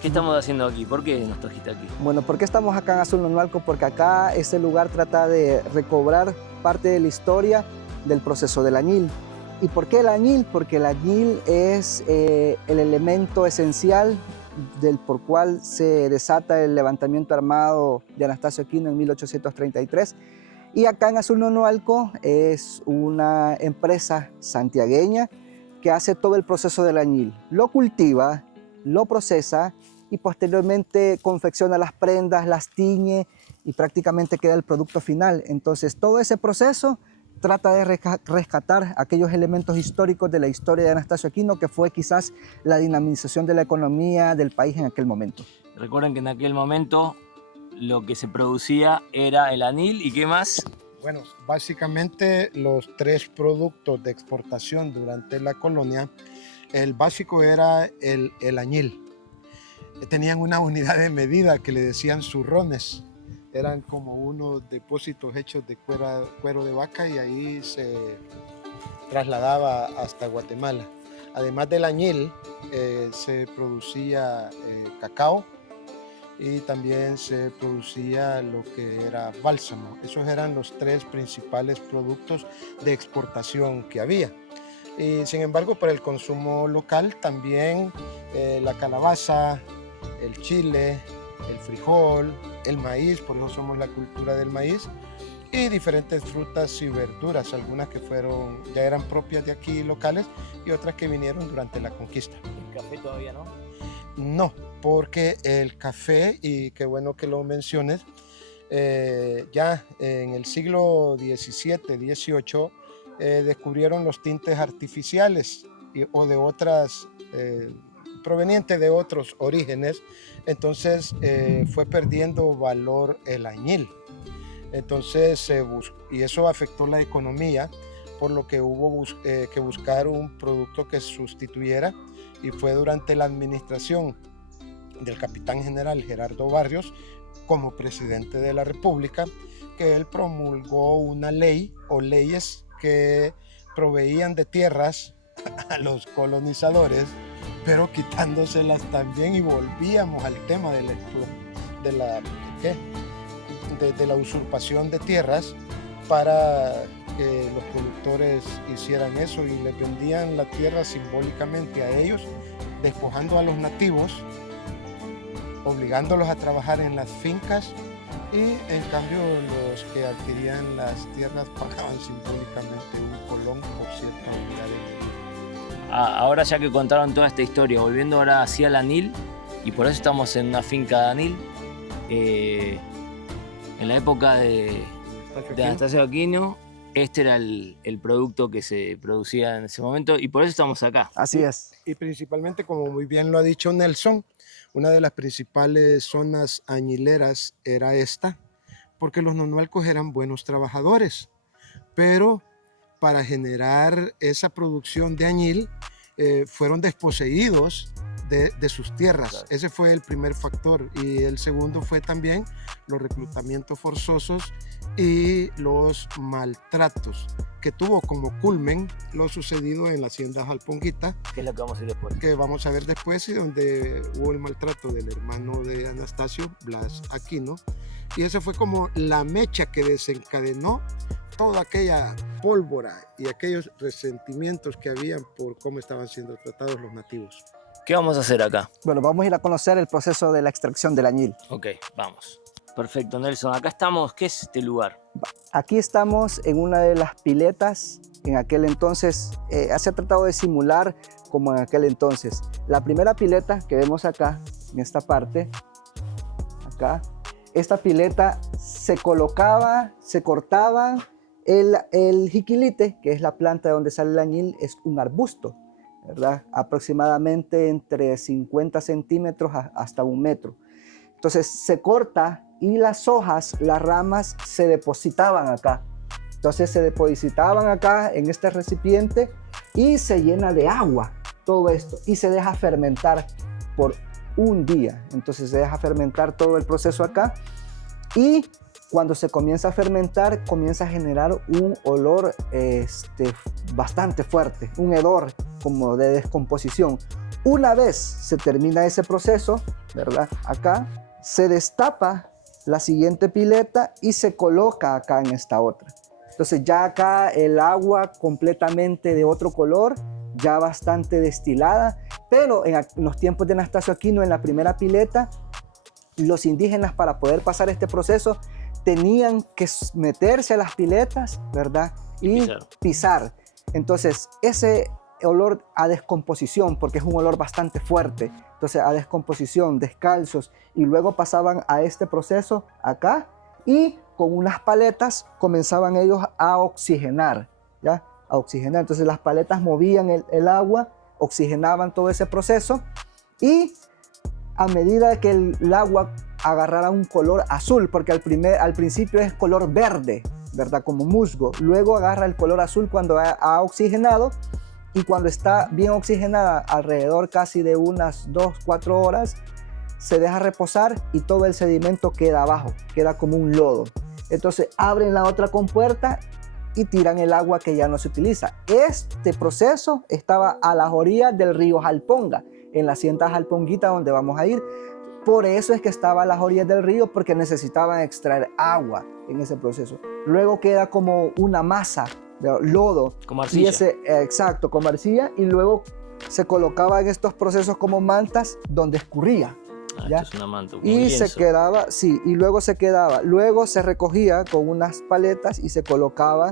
¿qué estamos haciendo aquí? ¿Por qué nos trajiste aquí? Bueno, ¿por qué estamos acá en Azul Nonualco? Porque acá este lugar trata de recobrar parte de la historia del proceso del añil. ¿Y por qué el añil? Porque el añil es el elemento esencial por cual se desata el levantamiento armado de Anastasio Aquino en 1833. Y acá en Azul Nonualco es una empresa santiagueña que hace todo el proceso del añil. Lo cultiva, lo procesa y posteriormente confecciona las prendas, las tiñe y prácticamente queda el producto final. Entonces todo ese proceso trata de rescatar aquellos elementos históricos de la historia de Anastasio Aquino, que fue quizás la dinamización de la economía del país en aquel momento. Recuerden que en aquel momento lo que se producía era el anil y ¿qué más? Bueno, básicamente los tres productos de exportación durante la colonia, el básico era el añil. Tenían una unidad de medida que le decían zurrones. Eran como unos depósitos hechos de cuero de vaca y ahí se trasladaba hasta Guatemala. Además del añil, se producía cacao y también se producía lo que era bálsamo. Esos eran los tres principales productos de exportación que había. Y sin embargo, para el consumo local también la calabaza, el chile, el frijol, el maíz, por eso somos la cultura del maíz, y diferentes frutas y verduras, algunas que ya eran propias de aquí locales y otras que vinieron durante la conquista. ¿El café todavía no? No, porque el café, y qué bueno que lo menciones, ya en el siglo XVII, XVIII, descubrieron los tintes artificiales o de otras provenientes de otros orígenes, entonces fue perdiendo valor el añil. Entonces, y eso afectó la economía, por lo que hubo que buscar un producto que sustituyera, y fue durante la administración del capitán general Gerardo Barrios, como presidente de la República, que él promulgó una ley o leyes que proveían de tierras a los colonizadores, pero quitándoselas también, y volvíamos al tema de la usurpación de tierras para que los productores hicieran eso y les vendían la tierra simbólicamente a ellos, despojando a los nativos, obligándolos a trabajar en las fincas, y en cambio los que adquirían las tierras pagaban simbólicamente un colón por cierta unidad de medida. Ahora ya que contaron toda esta historia, volviendo ahora hacia el anil, y por eso estamos en una finca de anil, en la época de Anastasio Aquino, este era el producto que se producía en ese momento y por eso estamos acá. Así es. Y principalmente, como muy bien lo ha dicho Nelson, una de las principales zonas añileras era esta, porque los nonualcos eran buenos trabajadores, pero para generar esa producción de añil fueron desposeídos de sus tierras. Claro. Ese fue el primer factor. Y el segundo fue también los reclutamientos forzosos y los maltratos, que tuvo como culmen lo sucedido en la hacienda Jalponguita, ¿Qué es lo que vamos a ir después? que vamos a ver después, y donde hubo el maltrato del hermano de Anastasio, Blas Aquino. Y esa fue como la mecha que desencadenó toda aquella pólvora y aquellos resentimientos que habían por cómo estaban siendo tratados los nativos. ¿Qué vamos a hacer acá? Bueno, vamos a ir a conocer el proceso de la extracción del añil. Ok, vamos. Perfecto, Nelson. Acá estamos. ¿Qué es este lugar? Aquí estamos en una de las piletas. En aquel entonces se ha tratado de simular como en aquel entonces. La primera pileta que vemos acá, en esta parte, acá, esta pileta se colocaba, se cortaba el jiquilite, que es la planta de donde sale el añil, es un arbusto, ¿verdad? Aproximadamente entre 50 centímetros hasta 1 metro. Entonces se corta y las hojas, las ramas se depositaban acá. Entonces se depositaban acá en este recipiente y se llena de agua todo esto y se deja fermentar por 1 día. Entonces se deja fermentar todo el proceso acá y cuando se comienza a fermentar comienza a generar un olor bastante fuerte, un hedor como de descomposición. Una vez se termina ese proceso, ¿verdad? Acá se destapa la siguiente pileta y se coloca acá en esta otra. Entonces ya acá el agua completamente de otro color, ya bastante destilada, pero en los tiempos de Anastasio Aquino, en la primera pileta, los indígenas para poder pasar este proceso tenían que meterse a las piletas, ¿verdad? Y pisar. Entonces ese olor a descomposición, porque es un olor bastante fuerte, entonces a descomposición, descalzos, y luego pasaban a este proceso acá y con unas paletas comenzaban ellos a oxigenar, ¿ya? A oxigenar. Entonces las paletas movían el agua, oxigenaban todo ese proceso y a medida que el agua agarrara un color azul, porque al principio es color verde, ¿verdad? Como musgo, luego agarra el color azul cuando ha oxigenado, y cuando está bien oxigenada, alrededor casi de unas 2-4 horas, se deja reposar y todo el sedimento queda abajo, queda como un lodo. Entonces abren la otra compuerta y tiran el agua que ya no se utiliza. Este proceso estaba a las orillas del río Jalponga, en la hacienda Jalponguita donde vamos a ir. Por eso es que estaba a las orillas del río, porque necesitaban extraer agua en ese proceso. Luego queda como una masa de lodo. Como arcilla. Exacto, como arcilla, y luego se colocaba en estos procesos como mantas donde escurría. Esto es una manta, y se quedaba, sí, y luego se recogía con unas paletas y se colocaba,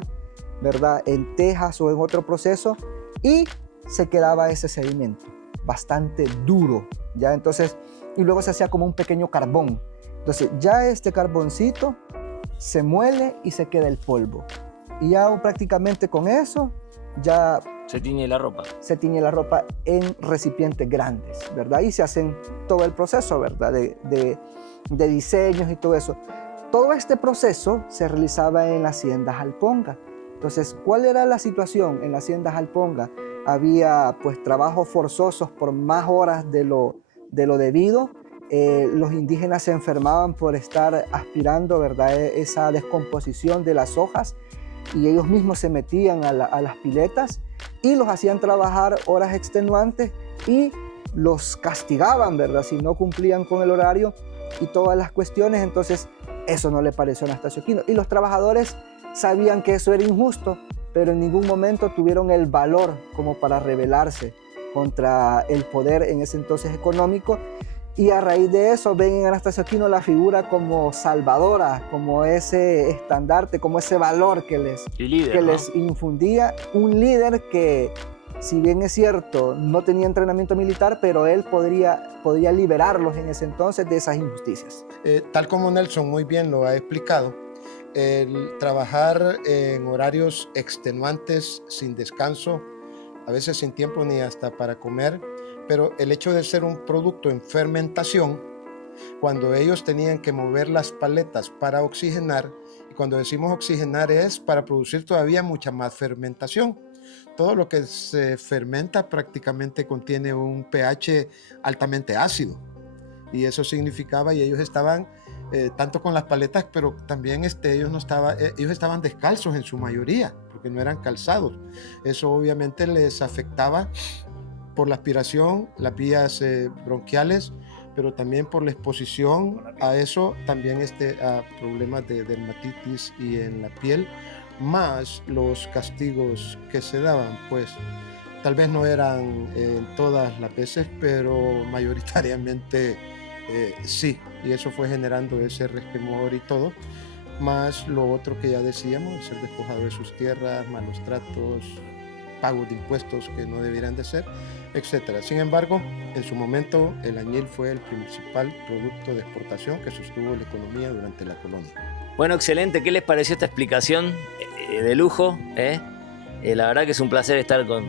¿verdad?, en tejas o en otro proceso, y se quedaba ese sedimento bastante duro, ¿ya? Entonces, y luego se hacía como un pequeño carbón. Entonces ya este carboncito se muele y se queda el polvo. Y ya prácticamente con eso ya se tiñe la ropa. Se tiñe la ropa en recipientes grandes, ¿verdad? Y se hacen todo el proceso, ¿verdad? De diseños y todo eso. Todo este proceso se realizaba en la hacienda Jalponga. Entonces, ¿cuál era la situación en la hacienda Jalponga? Había pues trabajos forzosos por más horas de lo debido. Los indígenas se enfermaban por estar aspirando, ¿verdad?, esa descomposición de las hojas, y ellos mismos se metían a las piletas y los hacían trabajar horas extenuantes y los castigaban, ¿verdad?, si no cumplían con el horario y todas las cuestiones. Entonces eso no le pareció a Anastasio Aquino, y los trabajadores sabían que eso era injusto, pero en ningún momento tuvieron el valor como para rebelarse contra el poder en ese entonces económico. Y a raíz de eso ven en Anastasio Aquino la figura como salvadora, como ese estandarte, como ese valor que les infundía. Un líder que, si bien es cierto, no tenía entrenamiento militar, pero él podría liberarlos en ese entonces de esas injusticias. Tal como Nelson muy bien lo ha explicado, el trabajar en horarios extenuantes, sin descanso, a veces sin tiempo ni hasta para comer, pero el hecho de ser un producto en fermentación, cuando ellos tenían que mover las paletas para oxigenar, y cuando decimos oxigenar es para producir todavía mucha más fermentación. Todo lo que se fermenta prácticamente contiene un pH altamente ácido. Y eso significaba, y ellos estaban tanto con las paletas, pero también ellos estaban descalzos en su mayoría, porque no eran calzados. Eso obviamente les afectaba por la aspiración, las vías bronquiales, pero también por la exposición a eso, también a problemas de dermatitis y en la piel, más los castigos que se daban, pues tal vez no eran todas las veces, pero mayoritariamente sí, y eso fue generando ese resquemor y todo, más lo otro que ya decíamos, ser despojado de sus tierras, malos tratos, pagos de impuestos que no debieran de ser, etc. Sin embargo, en su momento el añil fue el principal producto de exportación que sostuvo la economía durante la colonia. Bueno, excelente. ¿Qué les pareció esta explicación de lujo? La verdad que es un placer estar con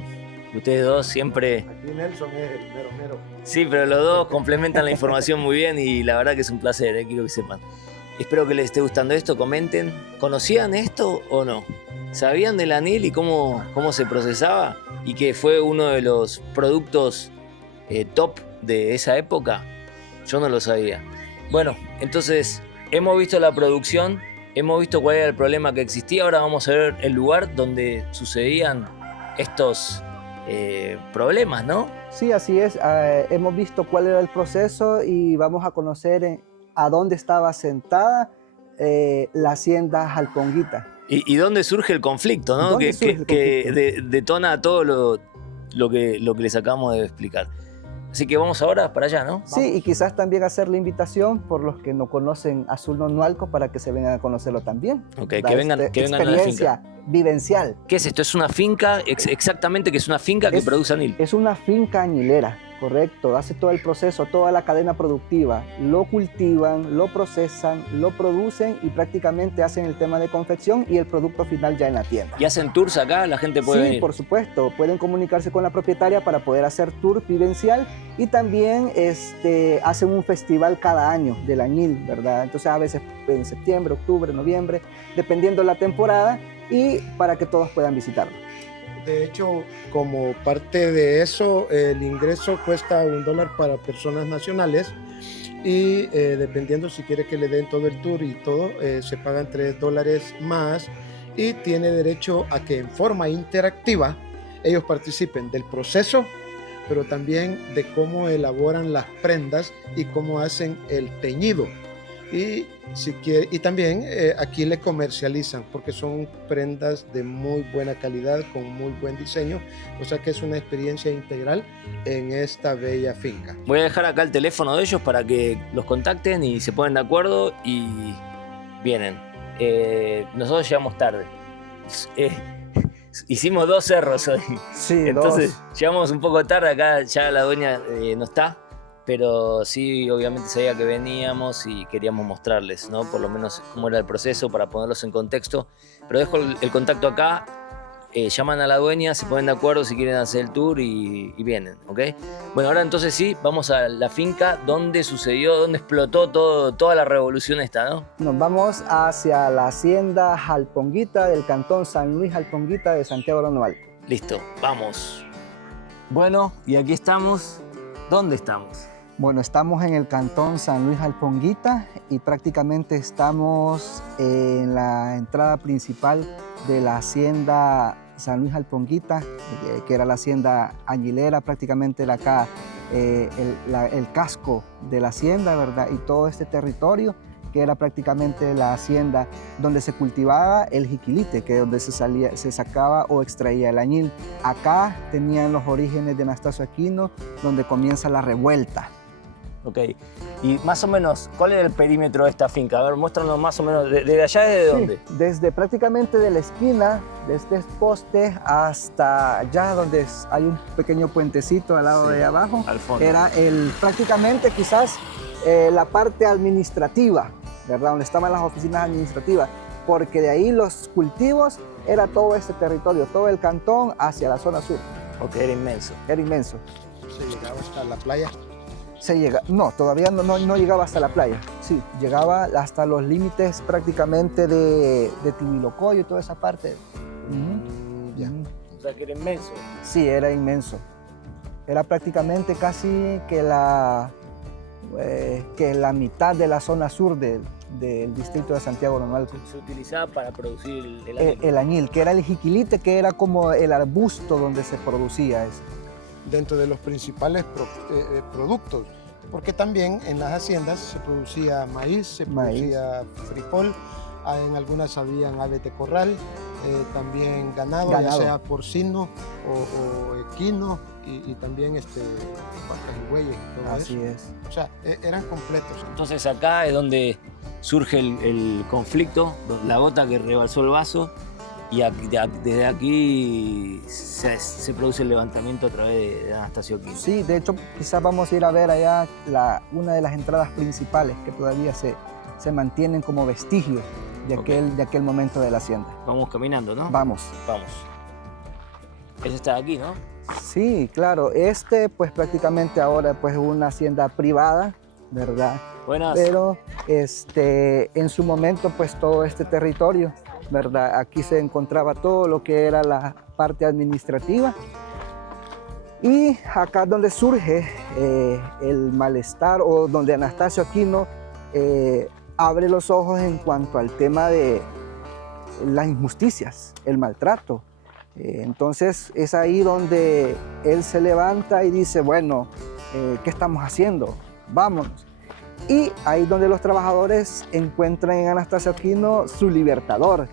ustedes dos siempre. Aquí Nelson es el mero mero. Sí, pero los dos complementan la información muy bien y la verdad que es un placer, quiero que sepan. Espero que les esté gustando esto, comenten. ¿Conocían esto o no? ¿Sabían del anil y cómo se procesaba? Y que fue uno de los productos top de esa época. Yo no lo sabía. Bueno, entonces hemos visto la producción, hemos visto cuál era el problema que existía. Ahora vamos a ver el lugar donde sucedían estos problemas, ¿no? Sí, así es. Hemos visto cuál era el proceso y vamos a conocer a dónde estaba sentada la hacienda Jalponguita. ¿Y dónde surge el conflicto, ¿no? Que detona todo lo que les acabamos de explicar. Así que vamos ahora para allá, ¿no? Sí, y quizás también hacer la invitación por los que no conocen Azul Nonualco para que se vengan a conocerlo también. Ok, que vengan a la finca. Experiencia vivencial. ¿Qué es esto? ¿Es una finca? Exactamente que es una finca que produce anil. Es una finca añilera, correcto. Hace todo el proceso, toda la cadena productiva. Lo cultivan, lo procesan, lo producen y prácticamente hacen el tema de confección y el producto final ya en la tienda. ¿Y hacen tours acá? ¿La gente puede venir? Sí, por supuesto. Pueden comunicarse con la propietaria para poder hacer tour vivencial y también hacen un festival cada año del añil, ¿verdad? Entonces a veces en septiembre, octubre, noviembre, dependiendo la temporada, y para que todos puedan visitarlo. De hecho, como parte de eso, el ingreso cuesta $1 para personas nacionales y dependiendo si quiere que le den todo el tour y todo, se pagan $3 más y tiene derecho a que en forma interactiva ellos participen del proceso, pero también de cómo elaboran las prendas y cómo hacen el teñido. Y también aquí le comercializan porque son prendas de muy buena calidad, con muy buen diseño, o sea que es una experiencia integral en esta bella finca. Voy a dejar acá el teléfono de ellos para que los contacten y se pongan de acuerdo y vienen. Nosotros llegamos tarde. Hicimos 2 cerros hoy. Sí, entonces 2. llegamos un poco tarde, acá ya la dueña no está. Pero sí, obviamente sabía que veníamos y queríamos mostrarles, ¿no? Por lo menos cómo era el proceso para ponerlos en contexto. Pero dejo el contacto acá, llaman a la dueña, se ponen de acuerdo si quieren hacer el tour y vienen, ¿ok? Bueno, ahora entonces sí, vamos a la finca donde sucedió, donde explotó toda la revolución esta, ¿no? Nos vamos hacia la hacienda Jalponguita del cantón San Luis Jalponguita de Santiago Nonualco. Listo, vamos. Bueno, y aquí estamos. ¿Dónde estamos? Bueno, estamos en el cantón San Luis Jalponguita y prácticamente estamos en la entrada principal de la hacienda San Luis Jalponguita, que era la hacienda añilera, prácticamente acá el casco de la hacienda, ¿verdad? Y todo este territorio que era prácticamente la hacienda donde se cultivaba el jiquilite, que es donde se sacaba o extraía el añil. Acá tenían los orígenes de Anastasio Aquino, donde comienza la revuelta. Ok, y más o menos, ¿cuál era el perímetro de esta finca? A ver, muéstranos más o menos, ¿desde allá desde dónde? Sí, desde prácticamente de la esquina, de este poste hasta allá donde hay un pequeño puentecito al lado de abajo. Al fondo. Era prácticamente quizás la parte administrativa, ¿verdad? Donde estaban las oficinas administrativas, porque de ahí los cultivos era todo este territorio, todo el cantón hacia la zona sur. Ok, era inmenso. Era inmenso. Se llegaba hasta la playa. No, todavía no llegaba hasta la playa. Sí, llegaba hasta los límites prácticamente de Tibilocoyo y toda esa parte. Ya. O sea, que era inmenso. Sí, era inmenso. Era prácticamente casi que la mitad de la zona sur del distrito de Santiago Nonalco. Se utilizaba para producir el añil. El añil, que era el jiquilite, que era como el arbusto donde se producía eso. Dentro de los principales productos, porque también en las haciendas se producía maíz, se producía frijol, en algunas habían aves de corral, también ganado, ya sea porcino o equino, y también vacas y bueyes. Todo Así eso. es. O sea, eran completos. Entonces acá es donde surge el conflicto, la gota que rebalsó el vaso, y desde aquí se produce el levantamiento a través de Anastasio Quino. Sí, de hecho quizás vamos a ir a ver allá una de las entradas principales que todavía se mantienen como vestigios de aquel momento de la hacienda. Vamos caminando, ¿no? Vamos. Vamos. Eso está aquí, ¿no? Sí, claro. Pues prácticamente ahora pues es una hacienda privada, ¿verdad? Buenas. Pero en su momento pues todo este territorio, ¿verdad? Aquí se encontraba todo lo que era la parte administrativa. Y acá es donde surge el malestar, o donde Anastasio Aquino abre los ojos en cuanto al tema de las injusticias, el maltrato. Entonces es ahí donde él se levanta y dice, bueno, ¿qué estamos haciendo? Vámonos. Y ahí donde los trabajadores encuentran en Anastasio Aquino su libertador.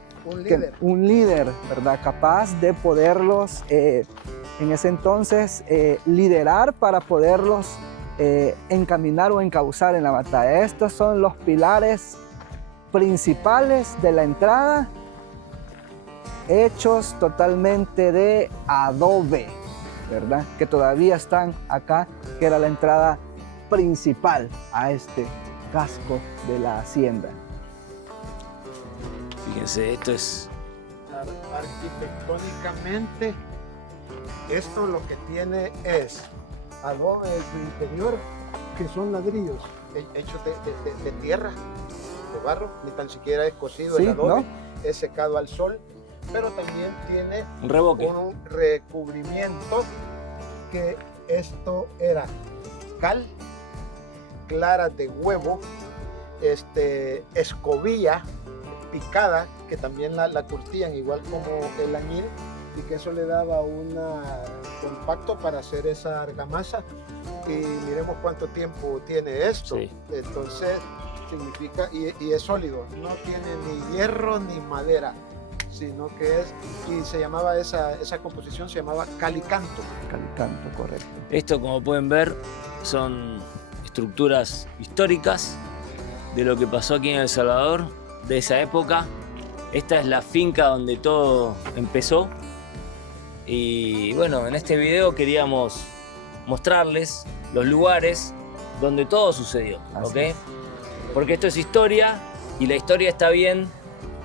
Un líder, ¿verdad? Capaz de poderlos, en ese entonces, liderar para poderlos encaminar o encauzar en la batalla. Estos son los pilares principales de la entrada, hechos totalmente de adobe, ¿verdad? Que todavía están acá, que era la entrada principal a este casco de la hacienda. Fíjense, esto es... Arquitectónicamente, esto lo que tiene es adobe en su interior, que son ladrillos hechos de tierra, de barro, ni tan siquiera es cocido Sí, el adobe, ¿no? es secado al sol, pero también tiene un revoque. un recubrimiento, que esto era cal, clara de huevo, escobilla picada, que también la curtían igual como el añil, y que eso le daba un compacto para hacer esa argamasa. Y miremos cuánto tiempo tiene esto. Sí. Entonces significa, y es sólido, no tiene ni hierro ni madera, sino que y se llamaba esa composición, se llamaba calicanto. Calicanto, correcto. Esto, como pueden ver, son estructuras históricas de lo que pasó aquí en El Salvador, de esa época. Esta es la finca donde todo empezó. Y bueno, en este video queríamos mostrarles los lugares donde todo sucedió, ¿ok? Porque esto es historia, y la historia está bien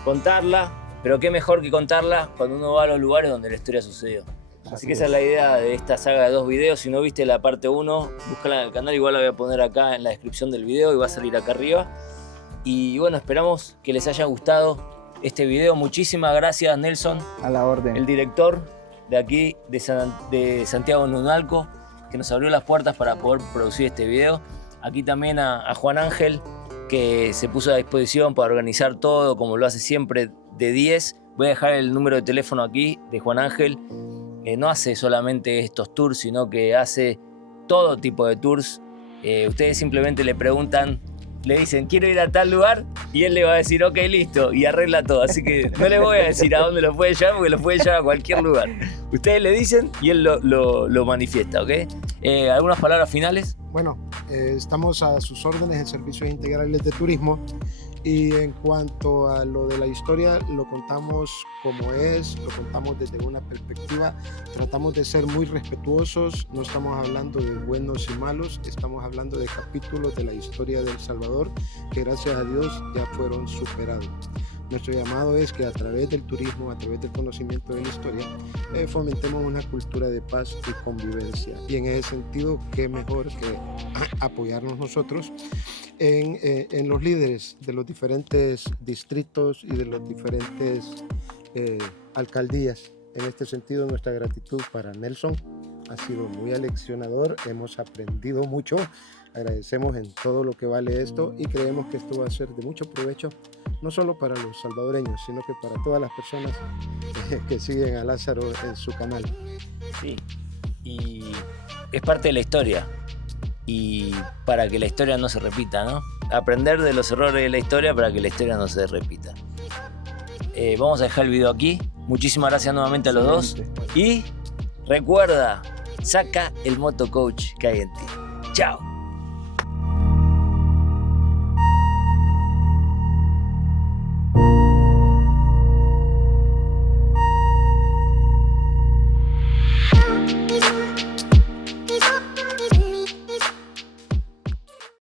contarla, pero qué mejor que contarla cuando uno va a los lugares donde la historia sucedió. Así que esa es la idea de esta saga de 2 videos. Si no viste la parte 1, búscala en el canal, igual la voy a poner acá en la descripción del video y va a salir acá arriba. Y bueno, esperamos que les haya gustado este video. Muchísimas gracias, Nelson, A la orden. el director de aquí, de Santiago Nonalco, que nos abrió las puertas para poder producir este video. Aquí también a Juan Ángel, que se puso a disposición para organizar todo, como lo hace siempre, de 10. Voy a dejar el número de teléfono aquí de Juan Ángel. No hace solamente estos tours, sino que hace todo tipo de tours. Ustedes simplemente le preguntan, le dicen, quiero ir a tal lugar, y él le va a decir, ok, listo, y arregla todo. Así que no les voy a decir a dónde lo puede llevar, porque lo puede llevar a cualquier lugar. Ustedes le dicen y él lo manifiesta, ¿ok? ¿Algunas palabras finales? Bueno, estamos a sus órdenes en Servicios Integrales de Turismo, y en cuanto a lo de la historia, lo contamos como es, lo contamos desde una perspectiva, tratamos de ser muy respetuosos, no estamos hablando de buenos y malos, estamos hablando de capítulos de la historia de El Salvador que gracias a Dios ya fueron superados. Nuestro llamado es que a través del turismo, a través del conocimiento de la historia, fomentemos una cultura de paz y convivencia. Y en ese sentido, qué mejor que apoyarnos nosotros en los líderes de los diferentes distritos y de los diferentes alcaldías. En este sentido, nuestra gratitud para Nelson ha sido muy aleccionador, hemos aprendido mucho, agradecemos en todo lo que vale esto y creemos que esto va a ser de mucho provecho, no solo para los salvadoreños, sino que para todas las personas que siguen a Lázaro en su canal. Sí, y es parte de la historia, y para que la historia no se repita, ¿no? Aprender de los errores de la historia para que la historia no se repita. Vamos a dejar el video aquí. Muchísimas gracias nuevamente a los dos. Y recuerda, saca el moto coach que hay en ti. Chao.